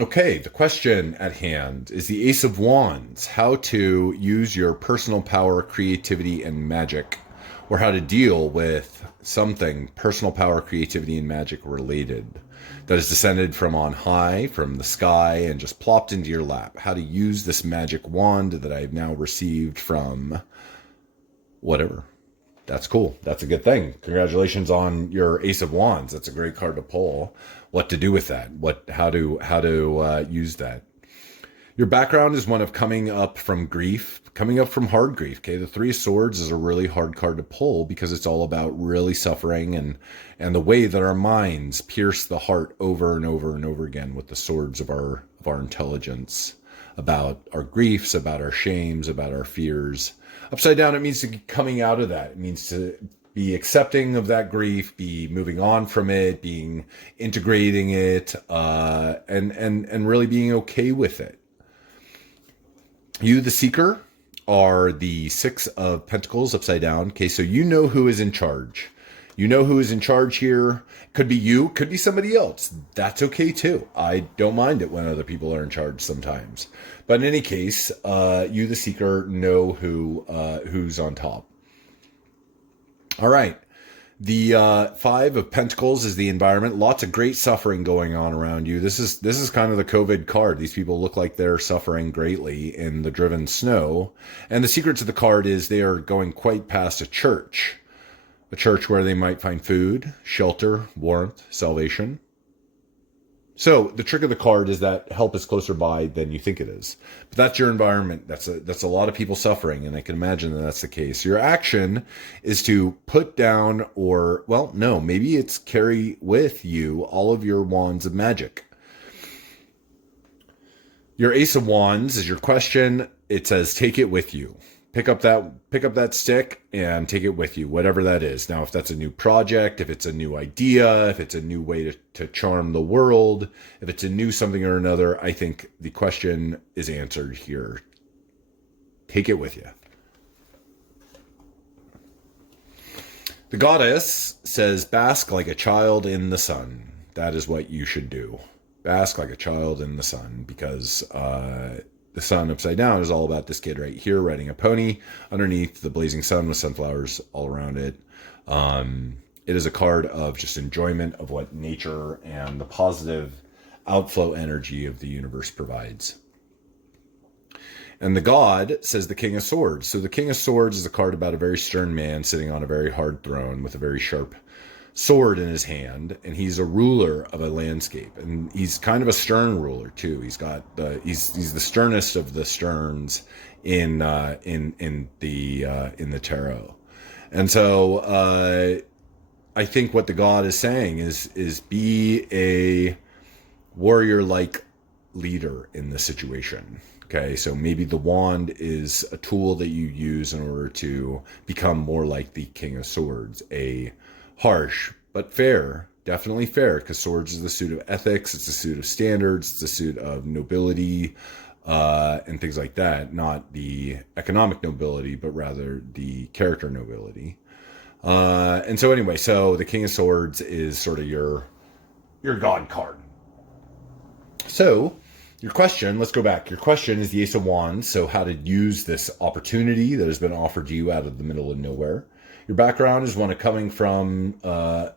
Okay, the question at hand is the Ace of Wands, how to use your personal power, creativity, and magic, or how to deal with something personal power, creativity, and magic related that is descended from on high, from the sky, and just plopped into your lap. How to use this magic wand that I've now received from whatever. That's cool. That's a good thing. Congratulations on your Ace of Wands. That's a great card to pull. What to do with that? How to use that? Your background is one of coming up from grief, coming up from hard grief. Okay, the Three of Swords is a really hard card to pull because it's all about really suffering and the way that our minds pierce the heart over and over and over again with the swords of our intelligence, about our griefs, about our shames, about our fears. Upside down, it means to be coming out of that. It means to be accepting of that grief, be moving on from it, being integrating it, and really being okay with it. You, the Seeker, are the Six of Pentacles upside down. Okay, so you know who is in charge. You know who is in charge here. Could be you, could be somebody else. That's okay too. I don't mind it when other people are in charge sometimes. But in any case, you, the Seeker, know who's on top. All right. The Five of Pentacles is the environment. Lots of great suffering going on around you. This is kind of the COVID card. These people look like they're suffering greatly in the driven snow. And the secret to the card is they are going quite past a church where they might find food, shelter, warmth, salvation. So the trick of the card is that help is closer by than you think it is. But that's your environment. That's a lot of people suffering, and I can imagine that that's the case. Your action is to put down maybe it's carry with you all of your wands of magic. Your Ace of Wands is your question. It says take it with you. Pick up that stick and take it with you, whatever that is. Now, if that's a new project, if it's a new idea, if it's a new way to charm the world, if it's a new something or another, I think the question is answered here. Take it with you. The Goddess says, bask like a child in the sun. That is what you should do. Bask like a child in the sun, because the sun upside down is all about this kid right here riding a pony underneath the blazing sun with sunflowers all around it. It is a card of just enjoyment of what nature and the positive outflow energy of the universe provides. And the God says the King of Swords. So the King of Swords is a card about a very stern man sitting on a very hard throne with a very sharp sword in his hand, and he's a ruler of a landscape, and he's kind of a stern ruler too. He's the sternest of the sterns in the tarot. And so I think what the God is saying is be a warrior-like leader in the situation. Okay, so maybe the wand is a tool that you use in order to become more like the King of Swords, a harsh but fair, definitely fair, because swords is the suit of ethics, it's the suit of standards, it's the suit of nobility, and things like that. Not the economic nobility, but rather the character nobility. And so anyway, so the King of Swords is sort of your God card. So your question, let's go back. Your question is the Ace of Wands. So how to use this opportunity that has been offered to you out of the middle of nowhere. Your background is one of coming from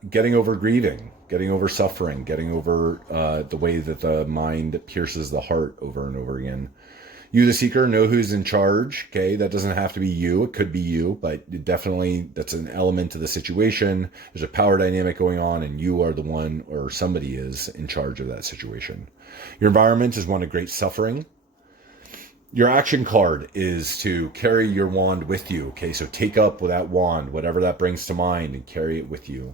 getting over grieving, getting over suffering, getting over the way that the mind pierces the heart over and over again. You, the Seeker, know who's in charge. Okay, that doesn't have to be you. It could be you, but definitely that's an element of the situation. There's a power dynamic going on, and you are the one, or somebody is in charge of that situation. Your environment is one of great suffering. Your action card is to carry your wand with you. Okay, so take up with that wand, whatever that brings to mind, and carry it with you.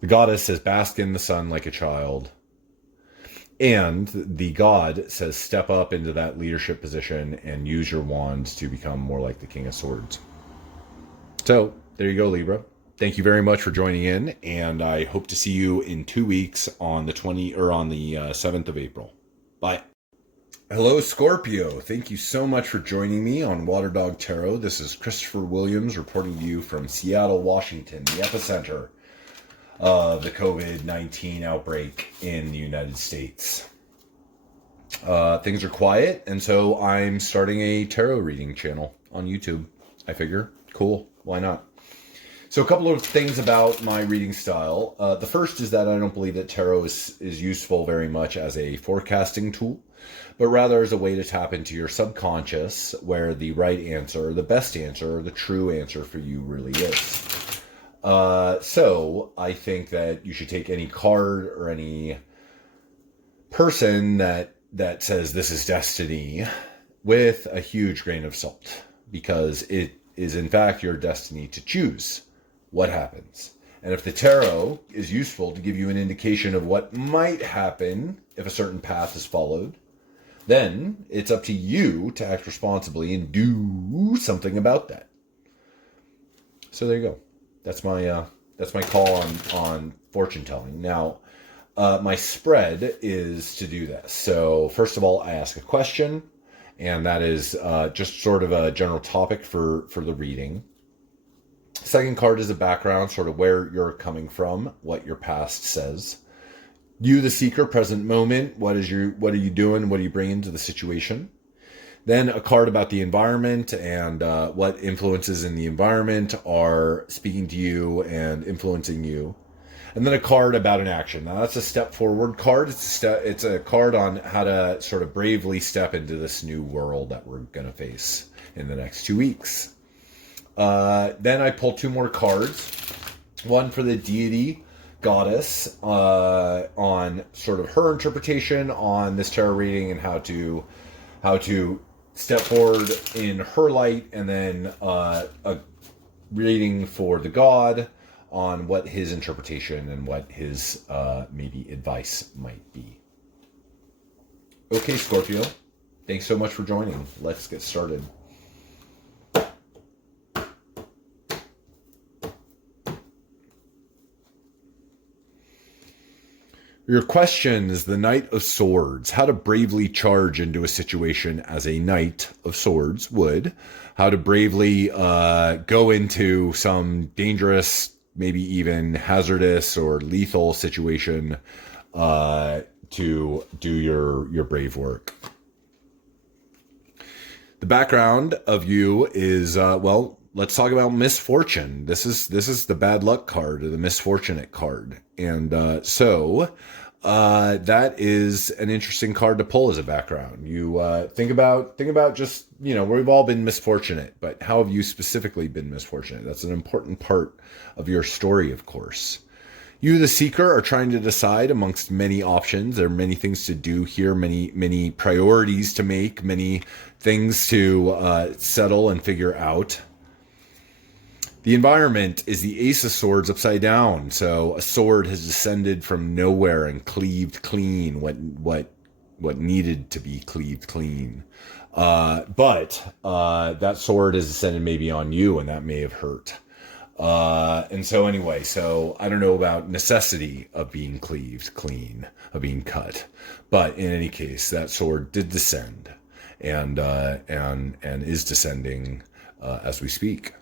The Goddess says, bask in the sun like a child. And the god says, step up into that leadership position and use your wand to become more like the King of Swords. So there you go, Libra. Thank you very much for joining in, and I hope to see you in 2 weeks on the 7th of April. Bye. Hello, Scorpio. Thank you so much for joining me on Water Dog Tarot. This is Christopher Williams reporting to you from Seattle, Washington, the epicenter of the COVID-19 outbreak in the United States. Things are quiet, and so I'm starting a tarot reading channel on YouTube. I figure, cool, why not? So a couple of things about my reading style. The first is that I don't believe that tarot is useful very much as a forecasting tool, but rather as a way to tap into your subconscious, where the right answer, the best answer, the true answer for you really is. So I think that you should take any card or any person that says this is destiny with a huge grain of salt, because it is in fact your destiny to choose what happens. And if the tarot is useful to give you an indication of what might happen if a certain path is followed, then it's up to you to act responsibly and do something about that. So there you go. That's my call on fortune telling. Now, my spread is to do this. So first of all, I ask a question, and that is just sort of a general topic for the reading. Second card is a background, sort of where you're coming from, what your past says. You, the seeker, present moment. What are you doing? What are you bringing to the situation? Then a card about the environment and what influences in the environment are speaking to you and influencing you. And then a card about an action. Now that's a step forward card. It's a card on how to sort of bravely step into this new world that we're going to face in the next 2 weeks. Then I pull 2 more cards. One for the deity goddess on sort of her interpretation on this tarot reading and how to step forward in her light, and then a reading for the god on what his interpretation and what his maybe advice might be. Okay, Scorpio, thanks so much for joining. Let's get started. Your question is the Knight of Swords. How to bravely charge into a situation as a Knight of Swords would. How to bravely go into some dangerous, maybe even hazardous or lethal situation to do your brave work. The background of you is, let's talk about misfortune. This is the bad luck card, or the misfortunate card. And so that is an interesting card to pull as a background. You think about just, we've all been misfortunate, but how have you specifically been misfortunate? That's an important part of your story, of course. You, the seeker, are trying to decide amongst many options. There are many things to do here, many priorities to make, many things to settle and figure out. The environment is the Ace of Swords upside down. So a sword has descended from nowhere and cleaved clean what needed to be cleaved clean. But that sword has descended maybe on you, and that may have hurt. And so anyway, so I don't know about necessity of being cleaved clean, of being cut. But in any case, that sword did descend and is descending as we speak.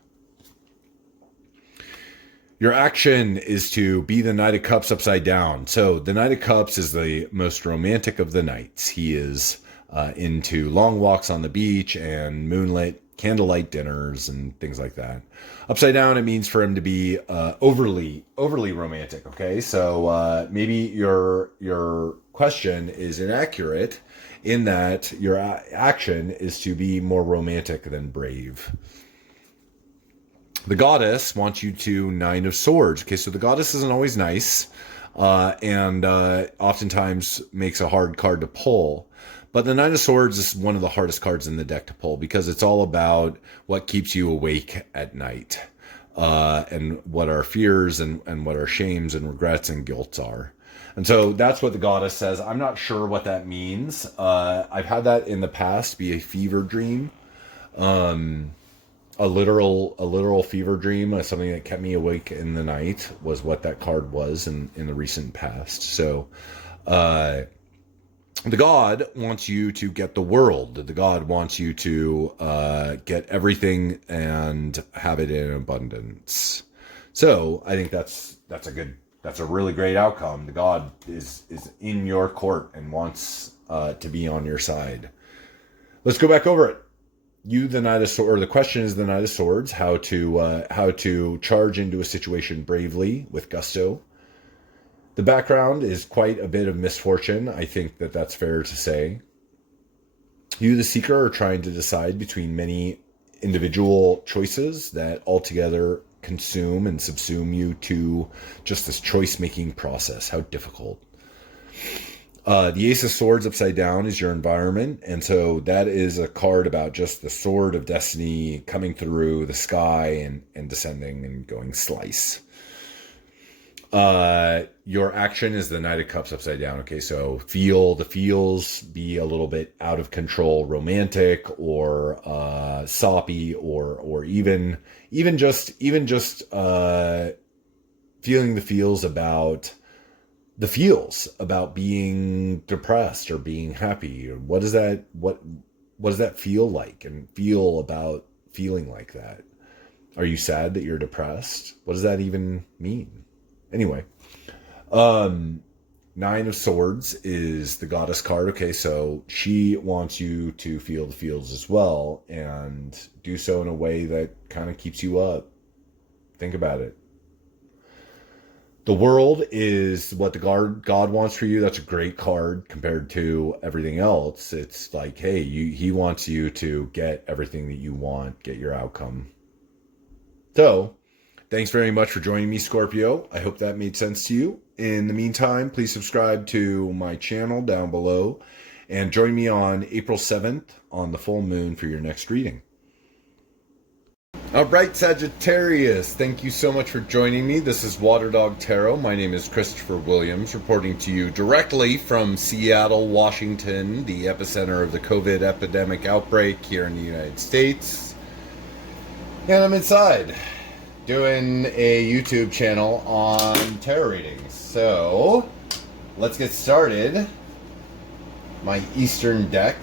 Your action is to be the Knight of Cups upside down. So the Knight of Cups is the most romantic of the knights. He is into long walks on the beach and moonlit candlelight dinners and things like that. Upside down, it means for him to be overly romantic. Okay, so maybe your question is inaccurate in that your action is to be more romantic than brave. The goddess wants you to Nine of Swords. Okay, so the goddess isn't always nice and oftentimes makes a hard card to pull. But the Nine of Swords is one of the hardest cards in the deck to pull because it's all about what keeps you awake at night and what our fears and what our shames and regrets and guilts are. And so that's what the goddess says. I'm not sure what that means. I've had that in the past be a fever dream. A literal fever dream, something that kept me awake in the night was what that card was in the recent past. So, the god wants you to get the world. The god wants you to get everything and have it in abundance. So I think that's a really great outcome. The god is in your court and wants to be on your side. Let's go back over it. You, the Knight of Swords, or the question is the Knight of Swords, how to charge into a situation bravely with gusto. The background is quite a bit of misfortune. I think that's fair to say. You, the Seeker, are trying to decide between many individual choices that altogether consume and subsume you to just this choice-making process. How difficult. The Ace of Swords upside down is your environment, and so that is a card about just the sword of destiny coming through the sky and descending and going slice. Your action is the Knight of Cups upside down. Okay, so feel the feels, be a little bit out of control, romantic or soppy, or even just feeling the feels about being depressed or being happy. What does that feel like, and feel about feeling like that? Are you sad that you're depressed? What does that even mean? Anyway, Nine of Swords is the goddess card. Okay, so she wants you to feel the feels as well, and do so in a way that kind of keeps you up. Think about it. The World is what the God wants for you. That's a great card compared to everything else. It's like, hey, he wants you to get everything that you want, get your outcome. So, thanks very much for joining me, Scorpio. I hope that made sense to you. In the meantime, please subscribe to my channel down below and join me on April 7th on the full moon for your next reading. All right, Sagittarius, thank you so much for joining me. This is Water Dog Tarot. My name is Christopher Williams, reporting to you directly from Seattle, Washington, the epicenter of the COVID epidemic outbreak here in the United States. And I'm inside doing a YouTube channel on tarot readings. So, let's get started. My Eastern deck.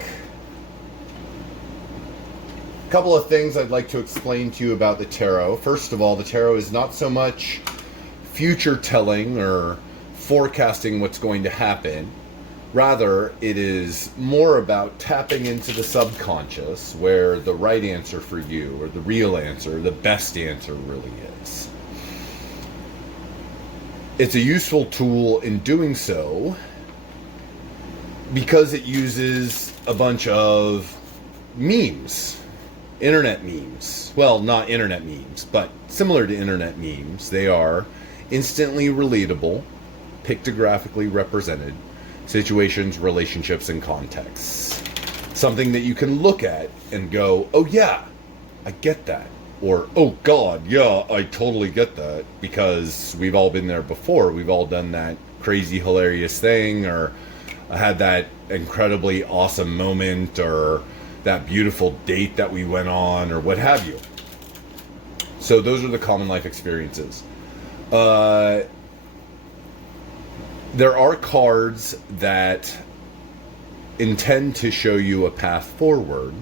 A couple of things I'd like to explain to you about the tarot. First of all, the tarot is not so much future telling or forecasting what's going to happen. Rather, it is more about tapping into the subconscious, where the right answer for you, or the real answer, the best answer really is. It's a useful tool in doing so because it uses a bunch of memes. Internet memes. Well, not internet memes, but similar to internet memes. They are instantly relatable, pictographically represented situations, relationships, and contexts. Something that you can look at and go, oh yeah, I get that. Or, oh God, yeah, I totally get that. Because we've all been there before. We've all done that crazy, hilarious thing, or had that incredibly awesome moment, or that beautiful date that we went on, or what have you. So those are the common life experiences. There are cards that intend to show you a path forward,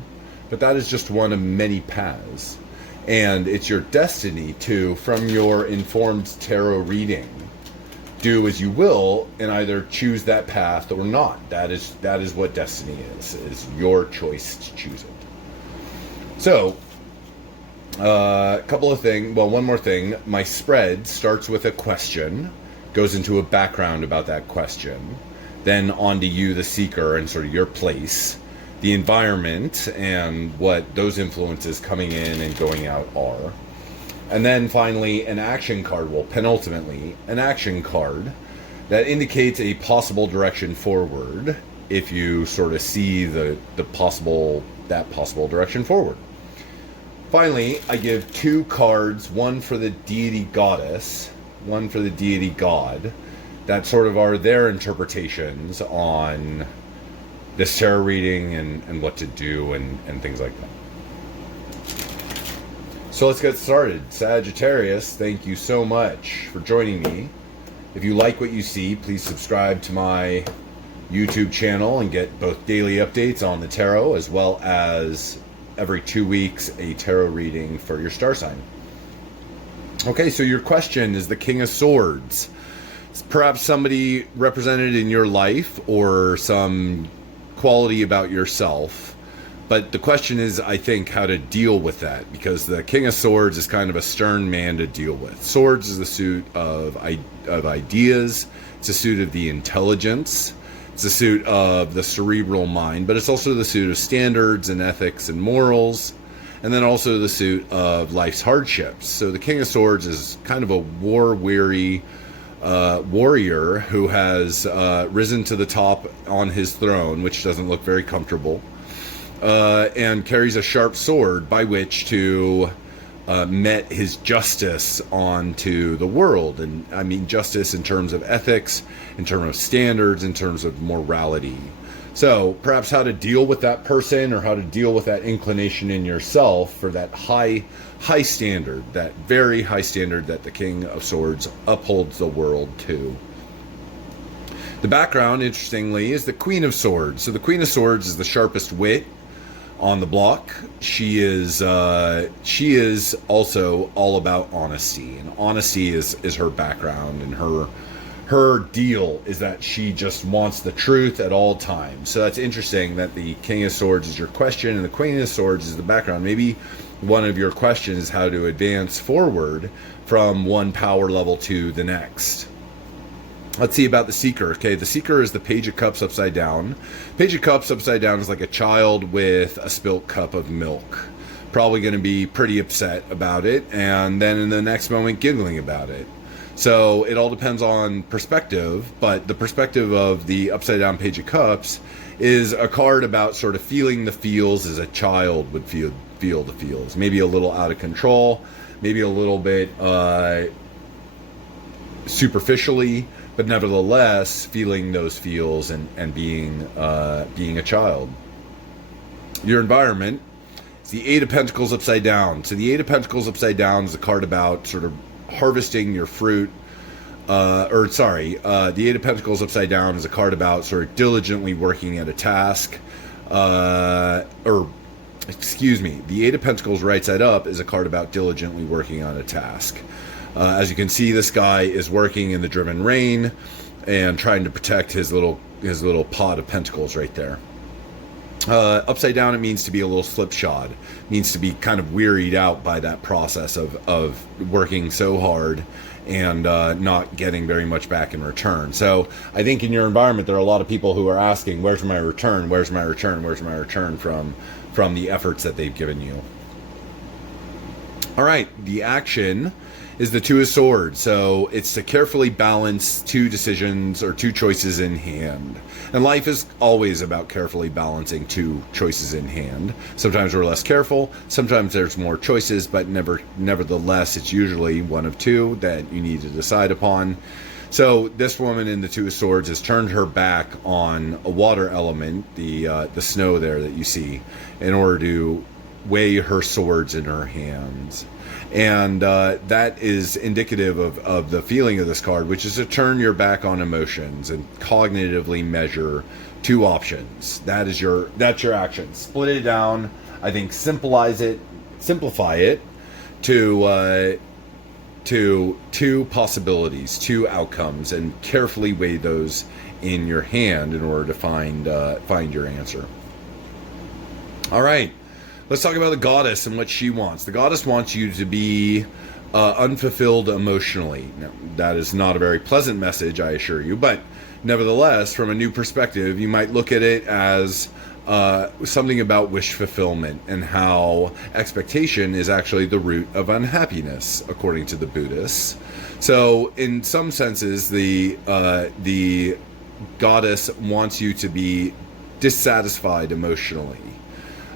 but that is just one of many paths. And it's your destiny to, from your informed tarot reading, do as you will and either choose that path or not. That is what destiny is your choice to choose it. So, a couple of things. Well, one more thing. My spread starts with a question, goes into a background about that question, then onto you, the seeker, and sort of your place, the environment, and what those influences coming in and going out are. And then finally, an action card, well, penultimately, an action card that indicates a possible direction forward if you sort of see that possible direction forward. Finally, I give two cards, one for the deity goddess, one for the deity god, that sort of are their interpretations on this tarot reading and what to do and things like that. So let's get started. Sagittarius, thank you so much for joining me. If you like what you see, please subscribe to my YouTube channel and get both daily updates on the tarot as well as every 2 weeks a tarot reading for your star sign. Okay, so your question is the King of Swords. It's perhaps somebody represented in your life or some quality about yourself. But the question is, I think, how to deal with that, because the King of Swords is kind of a stern man to deal with. Swords is the suit of ideas. It's a suit of the intelligence. It's a suit of the cerebral mind, but it's also the suit of standards and ethics and morals, and then also the suit of life's hardships. So the King of Swords is kind of a war-weary warrior who has risen to the top on his throne, which doesn't look very comfortable, and carries a sharp sword by which to met his justice onto the world. And I mean justice in terms of ethics, in terms of standards, in terms of morality. So perhaps how to deal with that person, or how to deal with that inclination in yourself for that high standard, that very high standard that the King of Swords upholds the world to. The background, interestingly, is the Queen of Swords. So the Queen of Swords is the sharpest wit on the block. She is also all about honesty, and honesty is her background, and her deal is that she just wants the truth at all times. So that's interesting that the King of Swords is your question and the Queen of Swords is the background. Maybe one of your questions is how to advance forward from one power level to the next. Let's see about the Seeker. Okay, the Seeker is the Page of Cups upside down. Page of Cups upside down is like a child with a spilt cup of milk. Probably going to be pretty upset about it, and then in the next moment giggling about it. So it all depends on perspective, but the perspective of the upside down Page of Cups is a card about sort of feeling the feels as a child would feel the feels. Maybe a little out of control, maybe a little bit superficially, but nevertheless feeling those feels and being a child. Your environment is the Eight of Pentacles upside down. So the Eight of Pentacles upside down is a card about sort of harvesting your fruit. The Eight of Pentacles upside down is a card about sort of diligently working at a task. The Eight of Pentacles right side up is a card about diligently working on a task. As you can see, this guy is working in the driven rain and trying to protect his little pot of pentacles right there. Upside down, it means to be a little slipshod. It means to be kind of wearied out by that process of working so hard and not getting very much back in return. So I think in your environment, there are a lot of people who are asking, where's my return? Where's my return? Where's my return from the efforts that they've given you? All right, the action is the Two of Swords. So it's to carefully balance two decisions or two choices in hand. And life is always about carefully balancing two choices in hand. Sometimes we're less careful, sometimes there's more choices, but nevertheless, it's usually one of two that you need to decide upon. So this woman in the Two of Swords has turned her back on a water element, the snow there that you see, in order to weigh her swords in her hands. And that is indicative of the feeling of this card, which is to turn your back on emotions and cognitively measure two options. That's your action. Split it down. I think simplify it to two possibilities, two outcomes, and carefully weigh those in your hand in order to find your answer. All right. Let's talk about the Goddess and what she wants. The Goddess wants you to be unfulfilled emotionally. Now, that is not a very pleasant message, I assure you, but nevertheless, from a new perspective, you might look at it as something about wish fulfillment and how expectation is actually the root of unhappiness, according to the Buddhists. So, in some senses, the Goddess wants you to be dissatisfied emotionally.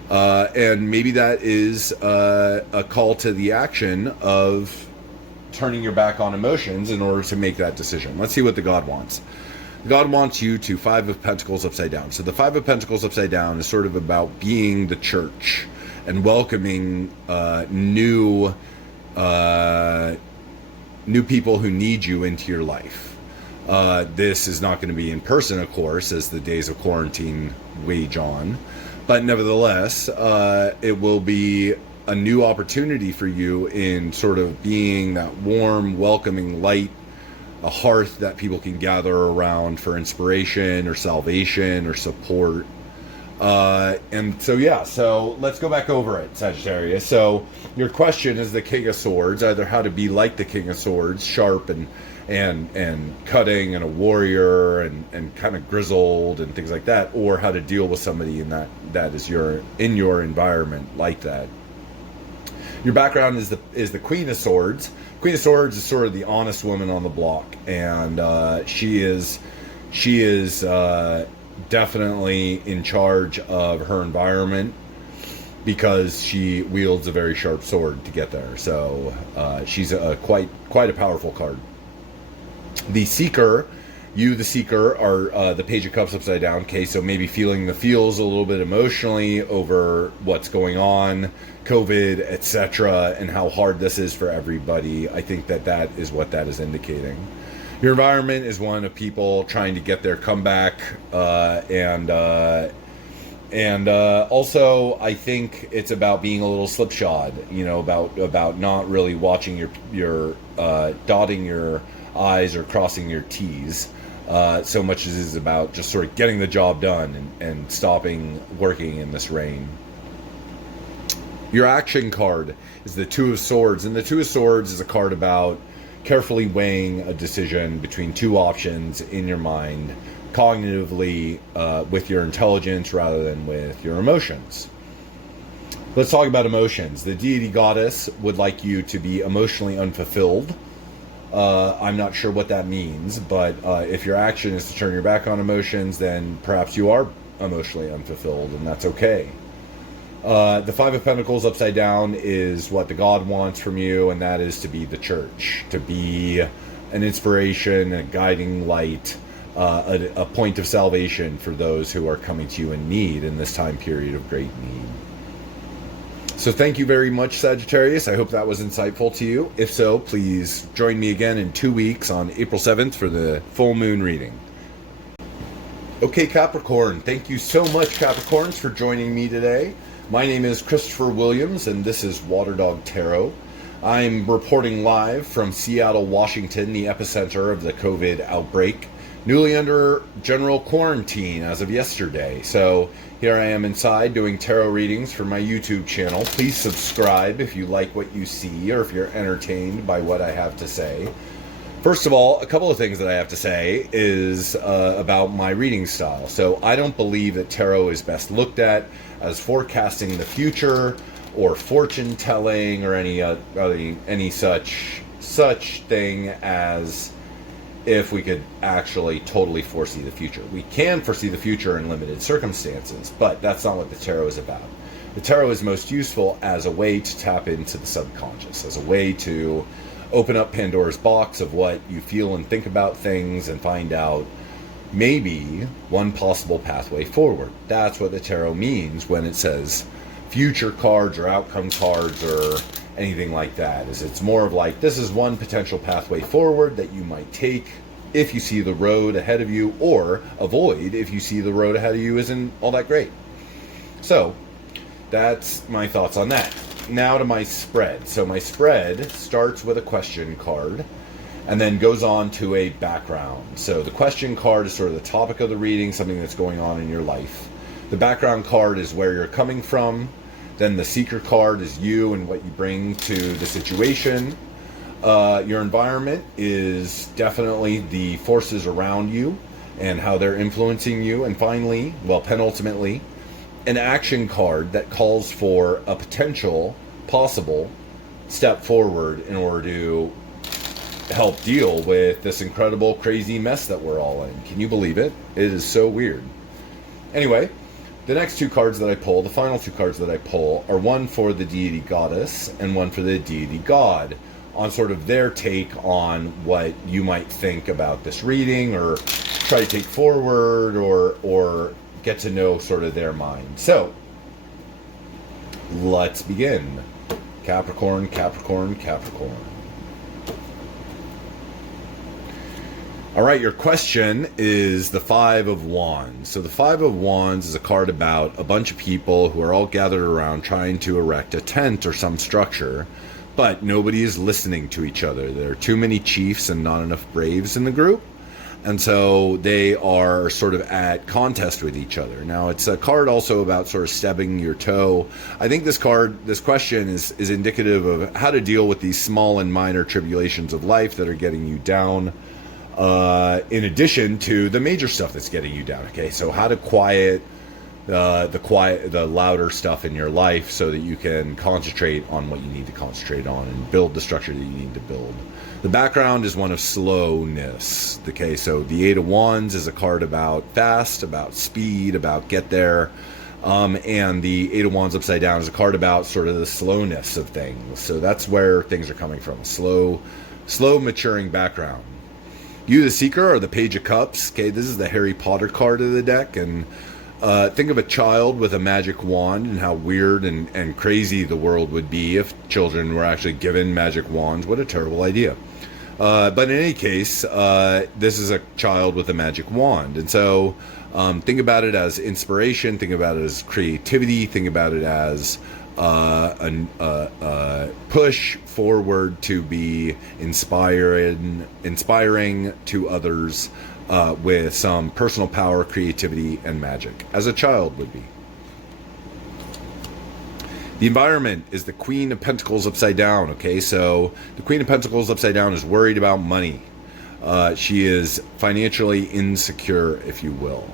And maybe that is a call to the action of turning your back on emotions in order to make that decision. Let's see what the God wants. God wants you to Five of Pentacles upside down. So the Five of Pentacles upside down is sort of about being the church and welcoming new people who need you into your life. This is not going to be in person, of course, as the days of quarantine wage on. But nevertheless, it will be a new opportunity for you in sort of being that warm, welcoming light, a hearth that people can gather around for inspiration or salvation or support. And so, yeah, so let's go back over it, Sagittarius. So your question is the King of Swords, either how to be like the King of Swords, sharp and cutting and a warrior and kind of grizzled and things like that, or how to deal with somebody in that is in your environment like that. Your background is the Queen of Swords. Queen of Swords is sort of the honest woman on the block, and she is definitely in charge of her environment because she wields a very sharp sword to get there. So she's quite a powerful card. The Seeker, the Seeker, are the Page of Cups upside down. Okay, so maybe feeling the feels a little bit emotionally over what's going on, COVID, etc., and how hard this is for everybody. I think that is what that is indicating. Your environment is one of people trying to get their comeback, and also I think it's about being a little slipshod. About not really watching your dotting your I's or crossing your T's, so much as it is about just sort of getting the job done and stopping working in this rain. Your action card is the Two of Swords, and the Two of Swords is a card about carefully weighing a decision between two options in your mind, cognitively, with your intelligence rather than with your emotions. Let's talk about emotions. The deity goddess would like you to be emotionally unfulfilled. I'm not sure what that means, but if your action is to turn your back on emotions, then perhaps you are emotionally unfulfilled, and that's okay. The Five of Pentacles upside down is what the God wants from you, and that is to be the church, to be an inspiration, a guiding light, a point of salvation for those who are coming to you in need in this time period of great need. So thank you very much, Sagittarius. I hope that was insightful to you. If so, please join me again in 2 weeks on April 7th for the full moon reading. Okay, Capricorn, thank you so much, Capricorns, for joining me today. My name is Christopher Williams, and this is Water Dog Tarot. I'm reporting live from Seattle, Washington, the epicenter of the COVID outbreak, newly under general quarantine as of yesterday. So here I am inside doing tarot readings for my YouTube channel. Please subscribe if you like what you see or if you're entertained by what I have to say. First of all, a couple of things that I have to say is about my reading style. So I don't believe that tarot is best looked at as forecasting the future or fortune telling or any such thing as if we could actually totally foresee the future. We can foresee the future in limited circumstances, but that's not what the tarot is about. The tarot is most useful as a way to tap into the subconscious, as a way to open up Pandora's box of what you feel and think about things and find out maybe one possible pathway forward. That's what the tarot means when it says future cards or outcome cards or anything like that. It's more of like, this is one potential pathway forward that you might take if you see the road ahead of you, or avoid if you see the road ahead of you isn't all that great. So that's my thoughts on that. Now to my spread. So my spread starts with a question card and then goes on to a background. So the question card is sort of the topic of the reading, something that's going on in your life. The background card is where you're coming from. Then the seeker card is you and what you bring to the situation. Your environment is definitely the forces around you and how they're influencing you. And finally, penultimately, an action card that calls for a possible step forward in order to help deal with this incredible, crazy mess that we're all in. Can you believe it? It is so weird. Anyway, the next two cards that I pull, the final two cards that I pull, are one for the deity goddess and one for the deity god. on sort of their take on what you might think about this reading, or try to take forward, or get to know sort of their mind. So let's begin. Capricorn, Capricorn, Capricorn. All right, your question is the Five of Wands. So the Five of Wands is a card about a bunch of people who are all gathered around trying to erect a tent or some structure, but nobody is listening to each other. There are too many chiefs and not enough braves in the group, and so they are sort of at contest with each other. Now, it's a card also about sort of stubbing your toe. I think this question is indicative of how to deal with these small and minor tribulations of life that are getting you down, in addition to the major stuff that's getting you down. Okay, so how to quiet the louder stuff in your life so that you can concentrate on what you need to concentrate on and build the structure that you need to build. The background is one of slowness. Okay, so the Eight of Wands is a card about fast, about speed, about get there. And the Eight of Wands upside down is a card about sort of the slowness of things. So that's where things are coming from. Slow maturing background. You, the Seeker, are the Page of Cups. Okay, this is the Harry Potter card of the deck. And think of a child with a magic wand and how weird and crazy the world would be if children were actually given magic wands. What a terrible idea. But in any case, this is a child with a magic wand. And so think about it as inspiration. Think about it as creativity. Think about it as a push forward to be inspiring to others with some personal power, creativity, and magic, as a child would be. The environment is the Queen of Pentacles upside down. Okay, so the Queen of Pentacles upside down is worried about money. She is financially insecure, if you will.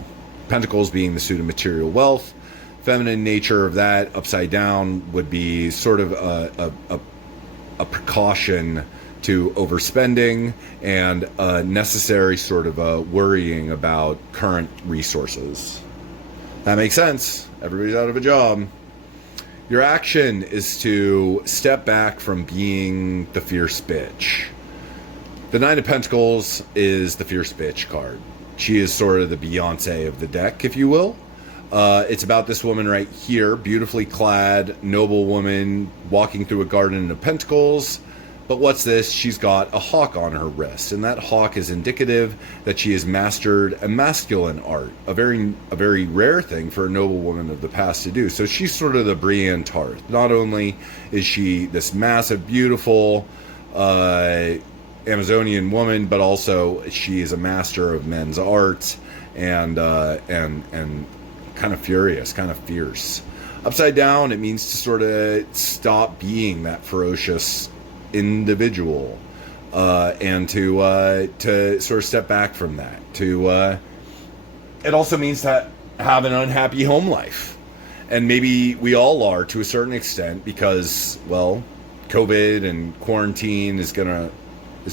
Pentacles being the suit of material wealth. Feminine nature of that upside down would be sort of a precaution to overspending and a necessary sort of worrying about current resources. That makes sense. Everybody's out of a job. Your action is to step back from being the fierce bitch. The Nine of Pentacles is the fierce bitch card. She is sort of the Beyonce of the deck, if you will. It's about this woman right here, beautifully clad, noble woman, walking through a garden of pentacles. But what's this? She's got a hawk on her wrist, and that hawk is indicative that she has mastered a masculine art, a very rare thing for a noble woman of the past to do. So she's sort of the Brienne Tarth. Not only is she this massive, beautiful Amazonian woman, but also she is a master of men's arts and kind of furious, kind of fierce. Upside down, it means to sort of stop being that ferocious individual, and to sort of step back from that. It also means to have an unhappy home life, and maybe we all are to a certain extent, because, well, COVID and quarantine is gonna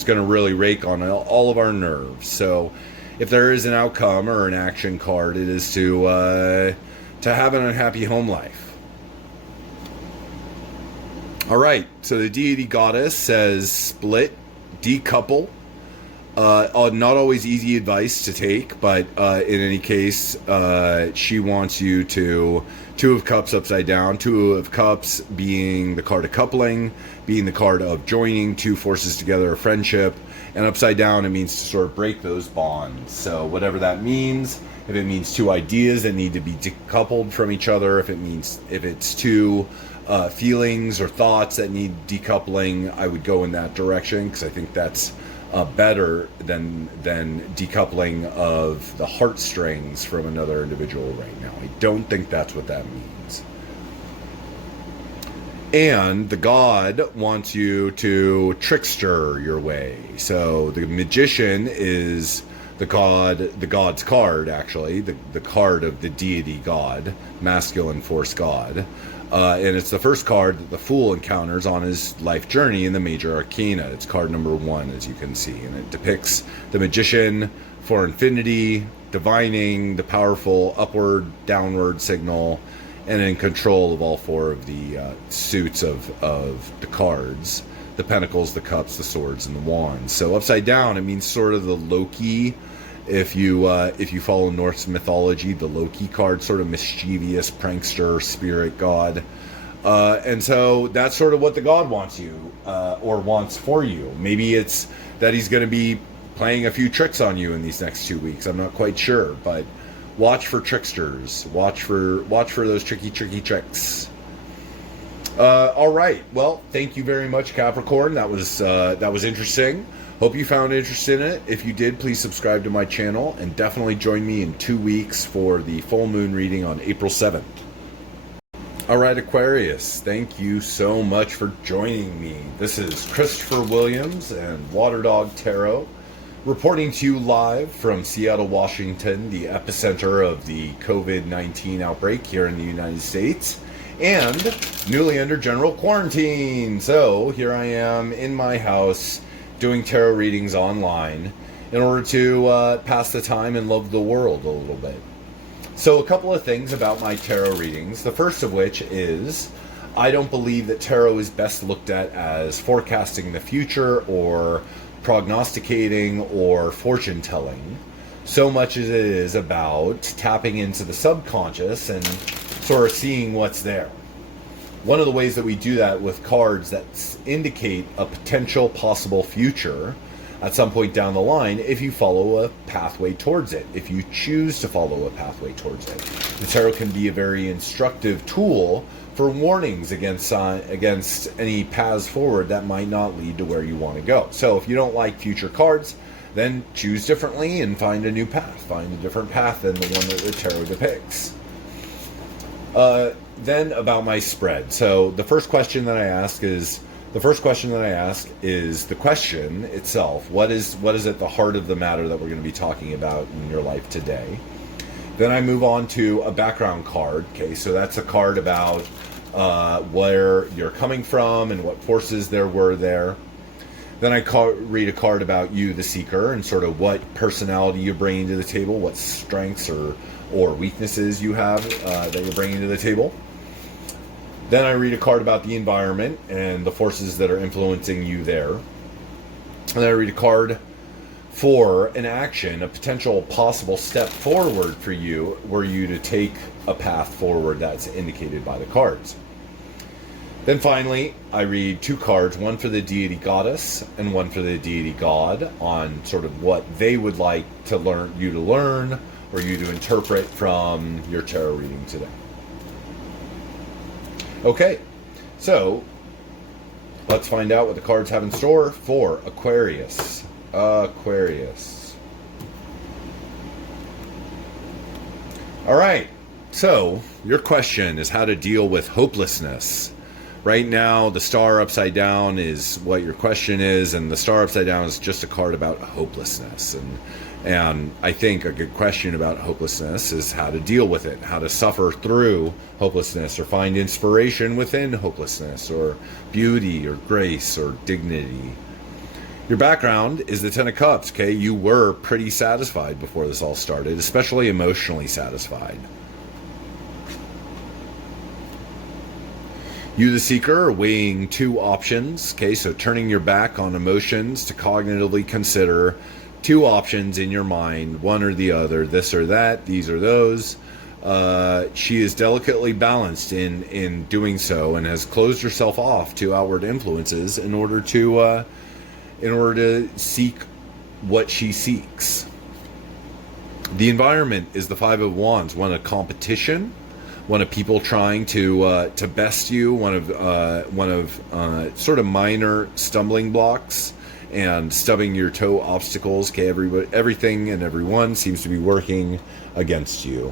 really rake on all of our nerves. So if there is an outcome or an action card, it is to have an unhappy home life. All right, so the deity goddess says split, decouple. Not always easy advice to take, but in any case, she wants you to... Two of Cups upside down. Two of Cups being the card of coupling, being the card of joining two forces together, a friendship. And upside down, it means to sort of break those bonds. So whatever that means, if it means two ideas that need to be decoupled from each other, if it's two feelings or thoughts that need decoupling, I would go in that direction, because I think that's better than decoupling of the heartstrings from another individual right now. I don't think that's what that means. And the god wants you to trickster your way. So the magician is the god's card, actually, the card of the deity god, masculine force god. And it's the first card that the Fool encounters on his life journey in the major arcana. It's card number 1, as you can see. And it depicts the magician for infinity, divining, the powerful upward, downward signal, and in control of all 4 of the suits of the cards. the Pentacles, the Cups, the Swords, and the Wands. So upside down, it means sort of the Loki. If you follow Norse mythology, the Loki card, sort of mischievous prankster, spirit god. And so that's sort of what the god wants you, or wants for you. Maybe it's that he's going to be playing a few tricks on you in these next 2 weeks. I'm not quite sure, but watch for tricksters. Watch for those tricky tricks. All right. Well, thank you very much, Capricorn. That was interesting. Hope you found interest in it. If you did, please subscribe to my channel and definitely join me in 2 weeks for the full moon reading on April 7th. All right, Aquarius, thank you so much for joining me. This is Christopher Williams and Water Dog Tarot, reporting to you live from Seattle, Washington, the epicenter of the COVID-19 outbreak here in the United States, and newly under general quarantine. So here I am in my house doing tarot readings online in order to pass the time and love the world a little bit. So a couple of things about my tarot readings. The first of which is I don't believe that tarot is best looked at as forecasting the future or prognosticating or fortune telling, so much as it is about tapping into the subconscious and sort of seeing what's there. One of the ways that we do that with cards that indicate a potential possible future at some point down the line, if you follow a pathway towards it, if you choose to follow a pathway towards it. The tarot can be a very instructive tool for warnings against any paths forward that might not lead to where you want to go. So if you don't like future cards, then choose differently and find a new path. Find a different path than the one that the tarot depicts. Then about my spread. So the first question that I ask is the question itself. What is at the heart of the matter that we're going to be talking about in your life today? Then I move on to a background card. Okay, so that's a card about where you're coming from and what forces there were there. Then I read a card about you, the seeker, and sort of what personality you're bringing to the table, what strengths or weaknesses you have that you're bringing to the table. Then I read a card about the environment and the forces that are influencing you there. And then I read a card for an action, a potential possible step forward for you, were you to take a path forward that's indicated by the cards. Then finally, I read 2 cards, one for the deity goddess and one for the deity god, on sort of what they would like to learn or you to interpret from your tarot reading today. Okay, so let's find out what the cards have in store for Aquarius. Aquarius. All right, so your question is how to deal with hopelessness. Right now, the star upside down is what your question is, and the star upside down is just a card about hopelessness. And I think a good question about hopelessness is how to deal with it, how to suffer through hopelessness, or find inspiration within hopelessness, or beauty, or grace, or dignity. Your background is the Ten of Cups, okay? You were pretty satisfied before this all started, especially emotionally satisfied. You, the seeker, are weighing 2 options, okay? So turning your back on emotions to cognitively consider 2 options in your mind, one or the other, this or that, these or those. She is delicately balanced in doing so and has closed herself off to outward influences in order to seek what she seeks. The environment is the 5 of Wands, one of competition, one of people trying to best you, one of sort of minor stumbling blocks and stubbing your toe obstacles. Okay, everything and everyone seems to be working against you.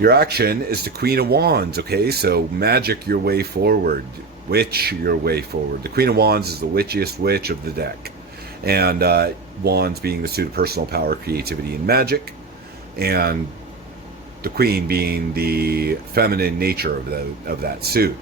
Your action is the Queen of Wands, okay? So magic your way forward, witch your way forward. The Queen of Wands is the witchiest witch of the deck. And Wands being the suit of personal power, creativity, and magic. And the Queen being the feminine nature of that suit.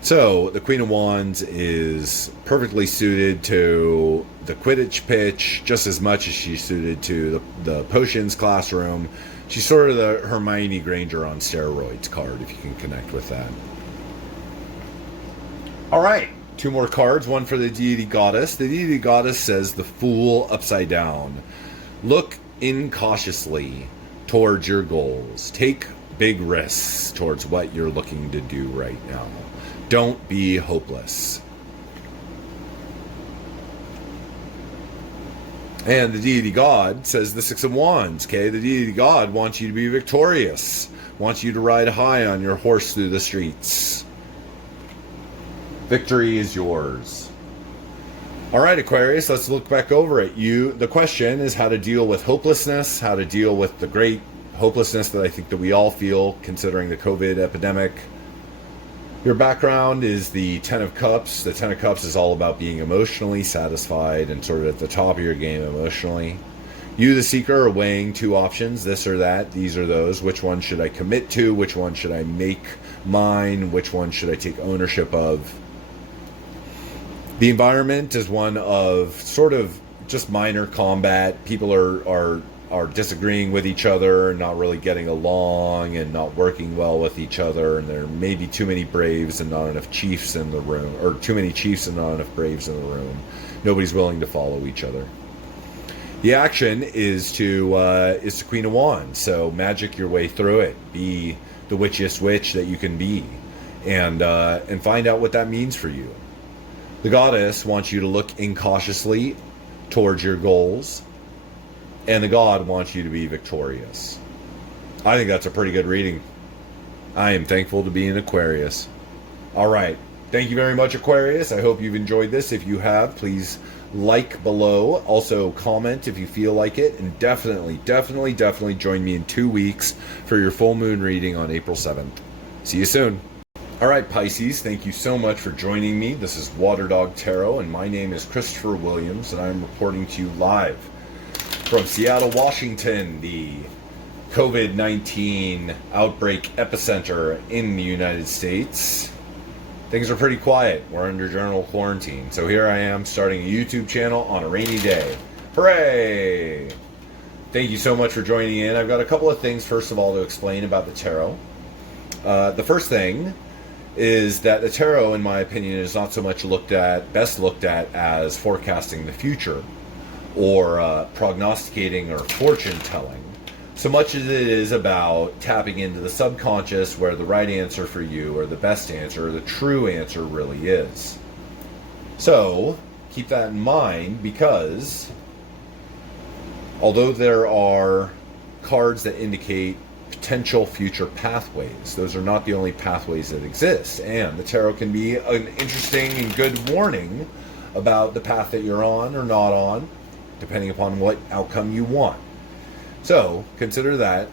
So the Queen of Wands is perfectly suited to the Quidditch pitch just as much as she's suited to the potions classroom. She's sort of the Hermione Granger on steroids card, if you can connect with that. All right, 2 more cards, one for the deity goddess. The deity goddess says the Fool upside down. Look incautiously towards your goals. Take big risks towards what you're looking to do right now. Don't be hopeless. And the deity god says the 6 of Wands, okay? The deity god wants you to be victorious, wants you to ride high on your horse through the streets. Victory is yours. All right, Aquarius, let's look back over at you. The question is how to deal with hopelessness, how to deal with the great hopelessness that I think that we all feel considering the COVID epidemic. Your background is the 10 of Cups. The 10 of Cups is all about being emotionally satisfied and sort of at the top of your game emotionally. You, the seeker, are weighing 2 options, this or that, these or those. Which one should I commit to? Which one should I make mine? Which one should I take ownership of? The environment is one of sort of just minor combat. People are disagreeing with each other, not really getting along, and not working well with each other. And there may be too many braves and not enough chiefs in the room, or too many chiefs and not enough braves in the room. Nobody's willing to follow each other. The action is to Queen of Wands. So magic your way through it. Be the witchiest witch that you can be, and find out what that means for you. The goddess wants you to look incautiously towards your goals, and the god wants you to be victorious. I think that's a pretty good reading. I am thankful to be an Aquarius. All right. Thank you very much, Aquarius. I hope you've enjoyed this. If you have, please like below. Also, comment if you feel like it. And definitely join me in 2 weeks for your full moon reading on April 7th. See you soon. All right, Pisces, thank you so much for joining me. This is Water Dog Tarot, and my name is Christopher Williams, and I'm reporting to you live from Seattle, Washington, the COVID-19 outbreak epicenter in the United States. Things are pretty quiet. We're under general quarantine. So here I am starting a YouTube channel on a rainy day. Hooray! Thank you so much for joining in. I've got a couple of things, first of all, to explain about the tarot. The first thing is that the tarot, in my opinion, is not so much best looked at as forecasting the future or prognosticating or fortune telling, so much as it is about tapping into the subconscious where the right answer for you or the best answer or the true answer really is. So keep that in mind, because although there are cards that indicate potential future pathways, those are not the only pathways that exist, and the tarot can be an interesting and good warning about the path that you're on or not on, depending upon what outcome you want. So consider that.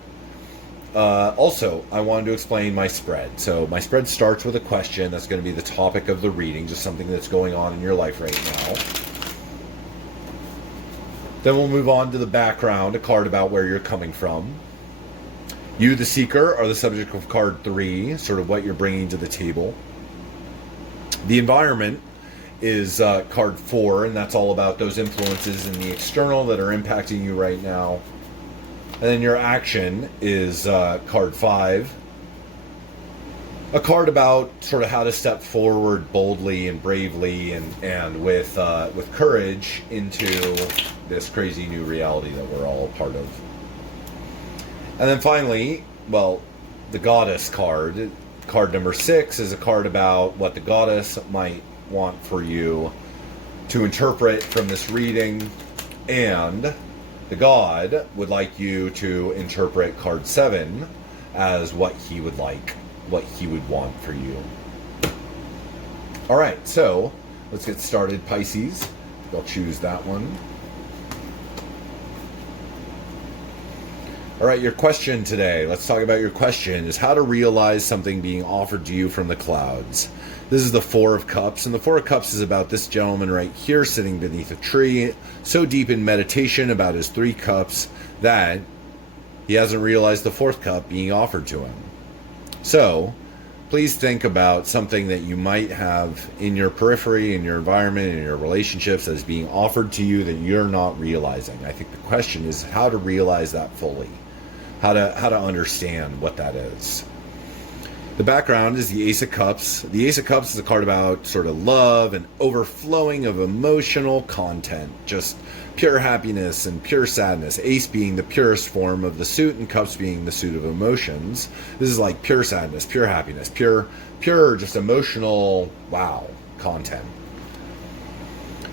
Also, I wanted to explain my spread. So my spread starts with a question that's going to be the topic of the reading, just something that's going on in your life right now. Then we'll move on to the background, a card about where you're coming from. You, the seeker, are the subject of card 3, sort of what you're bringing to the table. The environment is card 4, and that's all about those influences in the external that are impacting you right now. And then your action is card 5, a card about sort of how to step forward boldly and bravely and with courage into this crazy new reality that we're all a part of. And then finally, well, the goddess card number 6, is a card about what the goddess might want for you to interpret from this reading, and the god would like you to interpret card 7 as what he would like, what he would want for you. All right, so let's get started, Pisces. I'll choose that one. All right, your question today, let's talk about your question, is how to realize something being offered to you from the clouds. This is the 4 of Cups, and the 4 of Cups is about this gentleman right here sitting beneath a tree, so deep in meditation about his 3 cups that he hasn't realized the 4th cup being offered to him. So please think about something that you might have in your periphery, in your environment, in your relationships that is being offered to you that you're not realizing. I think the question is how to realize that fully. How to understand what that is. The background is the Ace of Cups. The Ace of Cups is a card about sort of love and overflowing of emotional content, just pure happiness and pure sadness. Ace being the purest form of the suit and Cups being the suit of emotions. This is like pure sadness, pure happiness, pure just emotional, wow, content.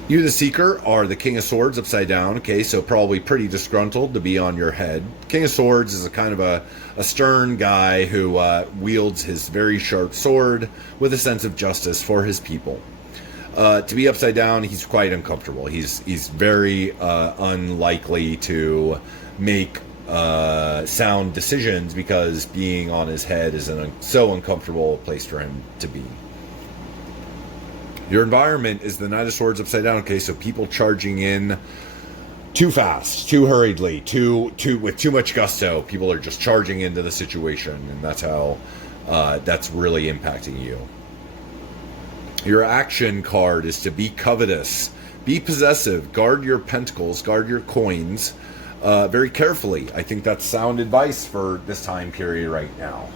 You, the Seeker, are the King of Swords upside down. Okay, so probably pretty disgruntled to be on your head. King of Swords is a kind of a stern guy who wields his very sharp sword with a sense of justice for his people. To be upside down, he's quite uncomfortable. He's very unlikely to make sound decisions because being on his head is so uncomfortable a place for him to be. Your environment is the Knight of Swords upside down. Okay, so people charging in too fast, too hurriedly, with too much gusto. People are just charging into the situation, and that's how that's really impacting you. Your action card is to be covetous, be possessive, guard your pentacles, guard your coins very carefully. I think that's sound advice for this time period right now.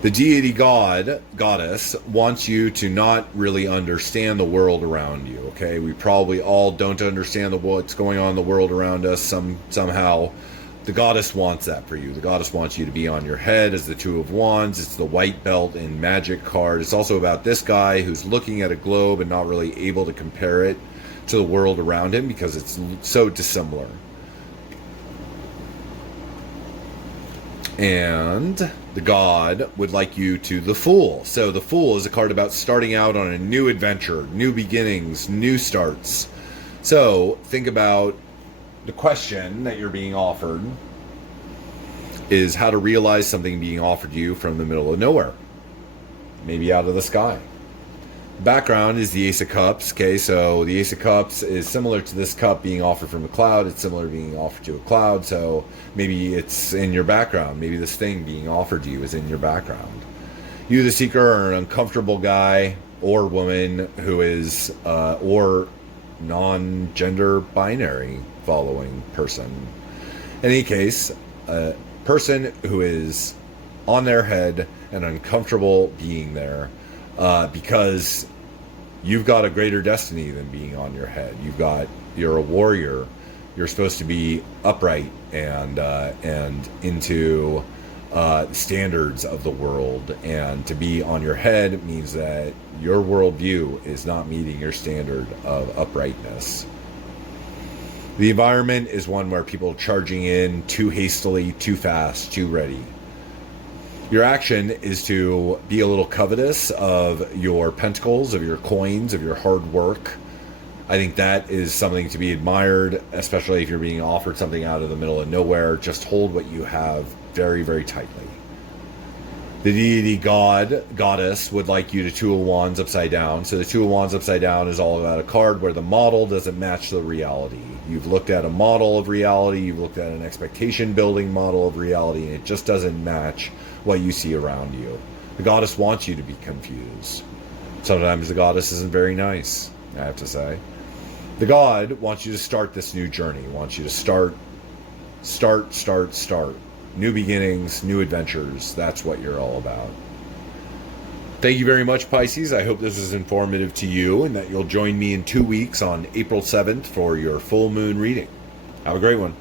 The deity goddess wants you to not really understand the world around you, okay? We probably all don't understand what's going on in the world around us somehow. The goddess wants that for you. The goddess wants you to be on your head as the Two of Wands. It's the white belt in magic card. It's also about this guy who's looking at a globe and not really able to compare it to the world around him because it's so dissimilar. And the god would like you to the Fool. So the Fool is a card about starting out on a new adventure, new beginnings, new starts. So think about the question that you're being offered is how to realize something being offered you from the middle of nowhere, maybe out of the sky. Background is the Ace of Cups. Okay, so the Ace of Cups is similar to this cup being offered from a cloud. It's similar to being offered to a cloud, so maybe it's in your background. Maybe this thing being offered to you is in your background. You, the Seeker, are an uncomfortable guy or woman who is or non-gender binary following person. In any case, a person who is on their head and uncomfortable being there because you've got a greater destiny than being on your head. You're a warrior. You're supposed to be upright and into standards of the world. And to be on your head means that your worldview is not meeting your standard of uprightness. The environment is one where people are charging in too hastily, too fast, too ready. Your action is to be a little covetous of your pentacles, of your coins, of your hard work. I think that is something to be admired, especially if you're being offered something out of the middle of nowhere. Just hold what you have very, very tightly. The deity goddess would like you to Two of Wands upside down. So the Two of Wands upside down is all about a card where the model doesn't match the reality. You've looked at a model of reality, you've looked at an expectation building model of reality, and it just doesn't match what you see around you. The goddess wants you to be confused. Sometimes the goddess isn't very nice, I have to say. The god wants you to start this new journey, wants you to start. New beginnings, new adventures. That's what you're all about. Thank you very much, Pisces. I hope this is informative to you and that you'll join me in 2 weeks on April 7th for your full moon reading. Have a great one.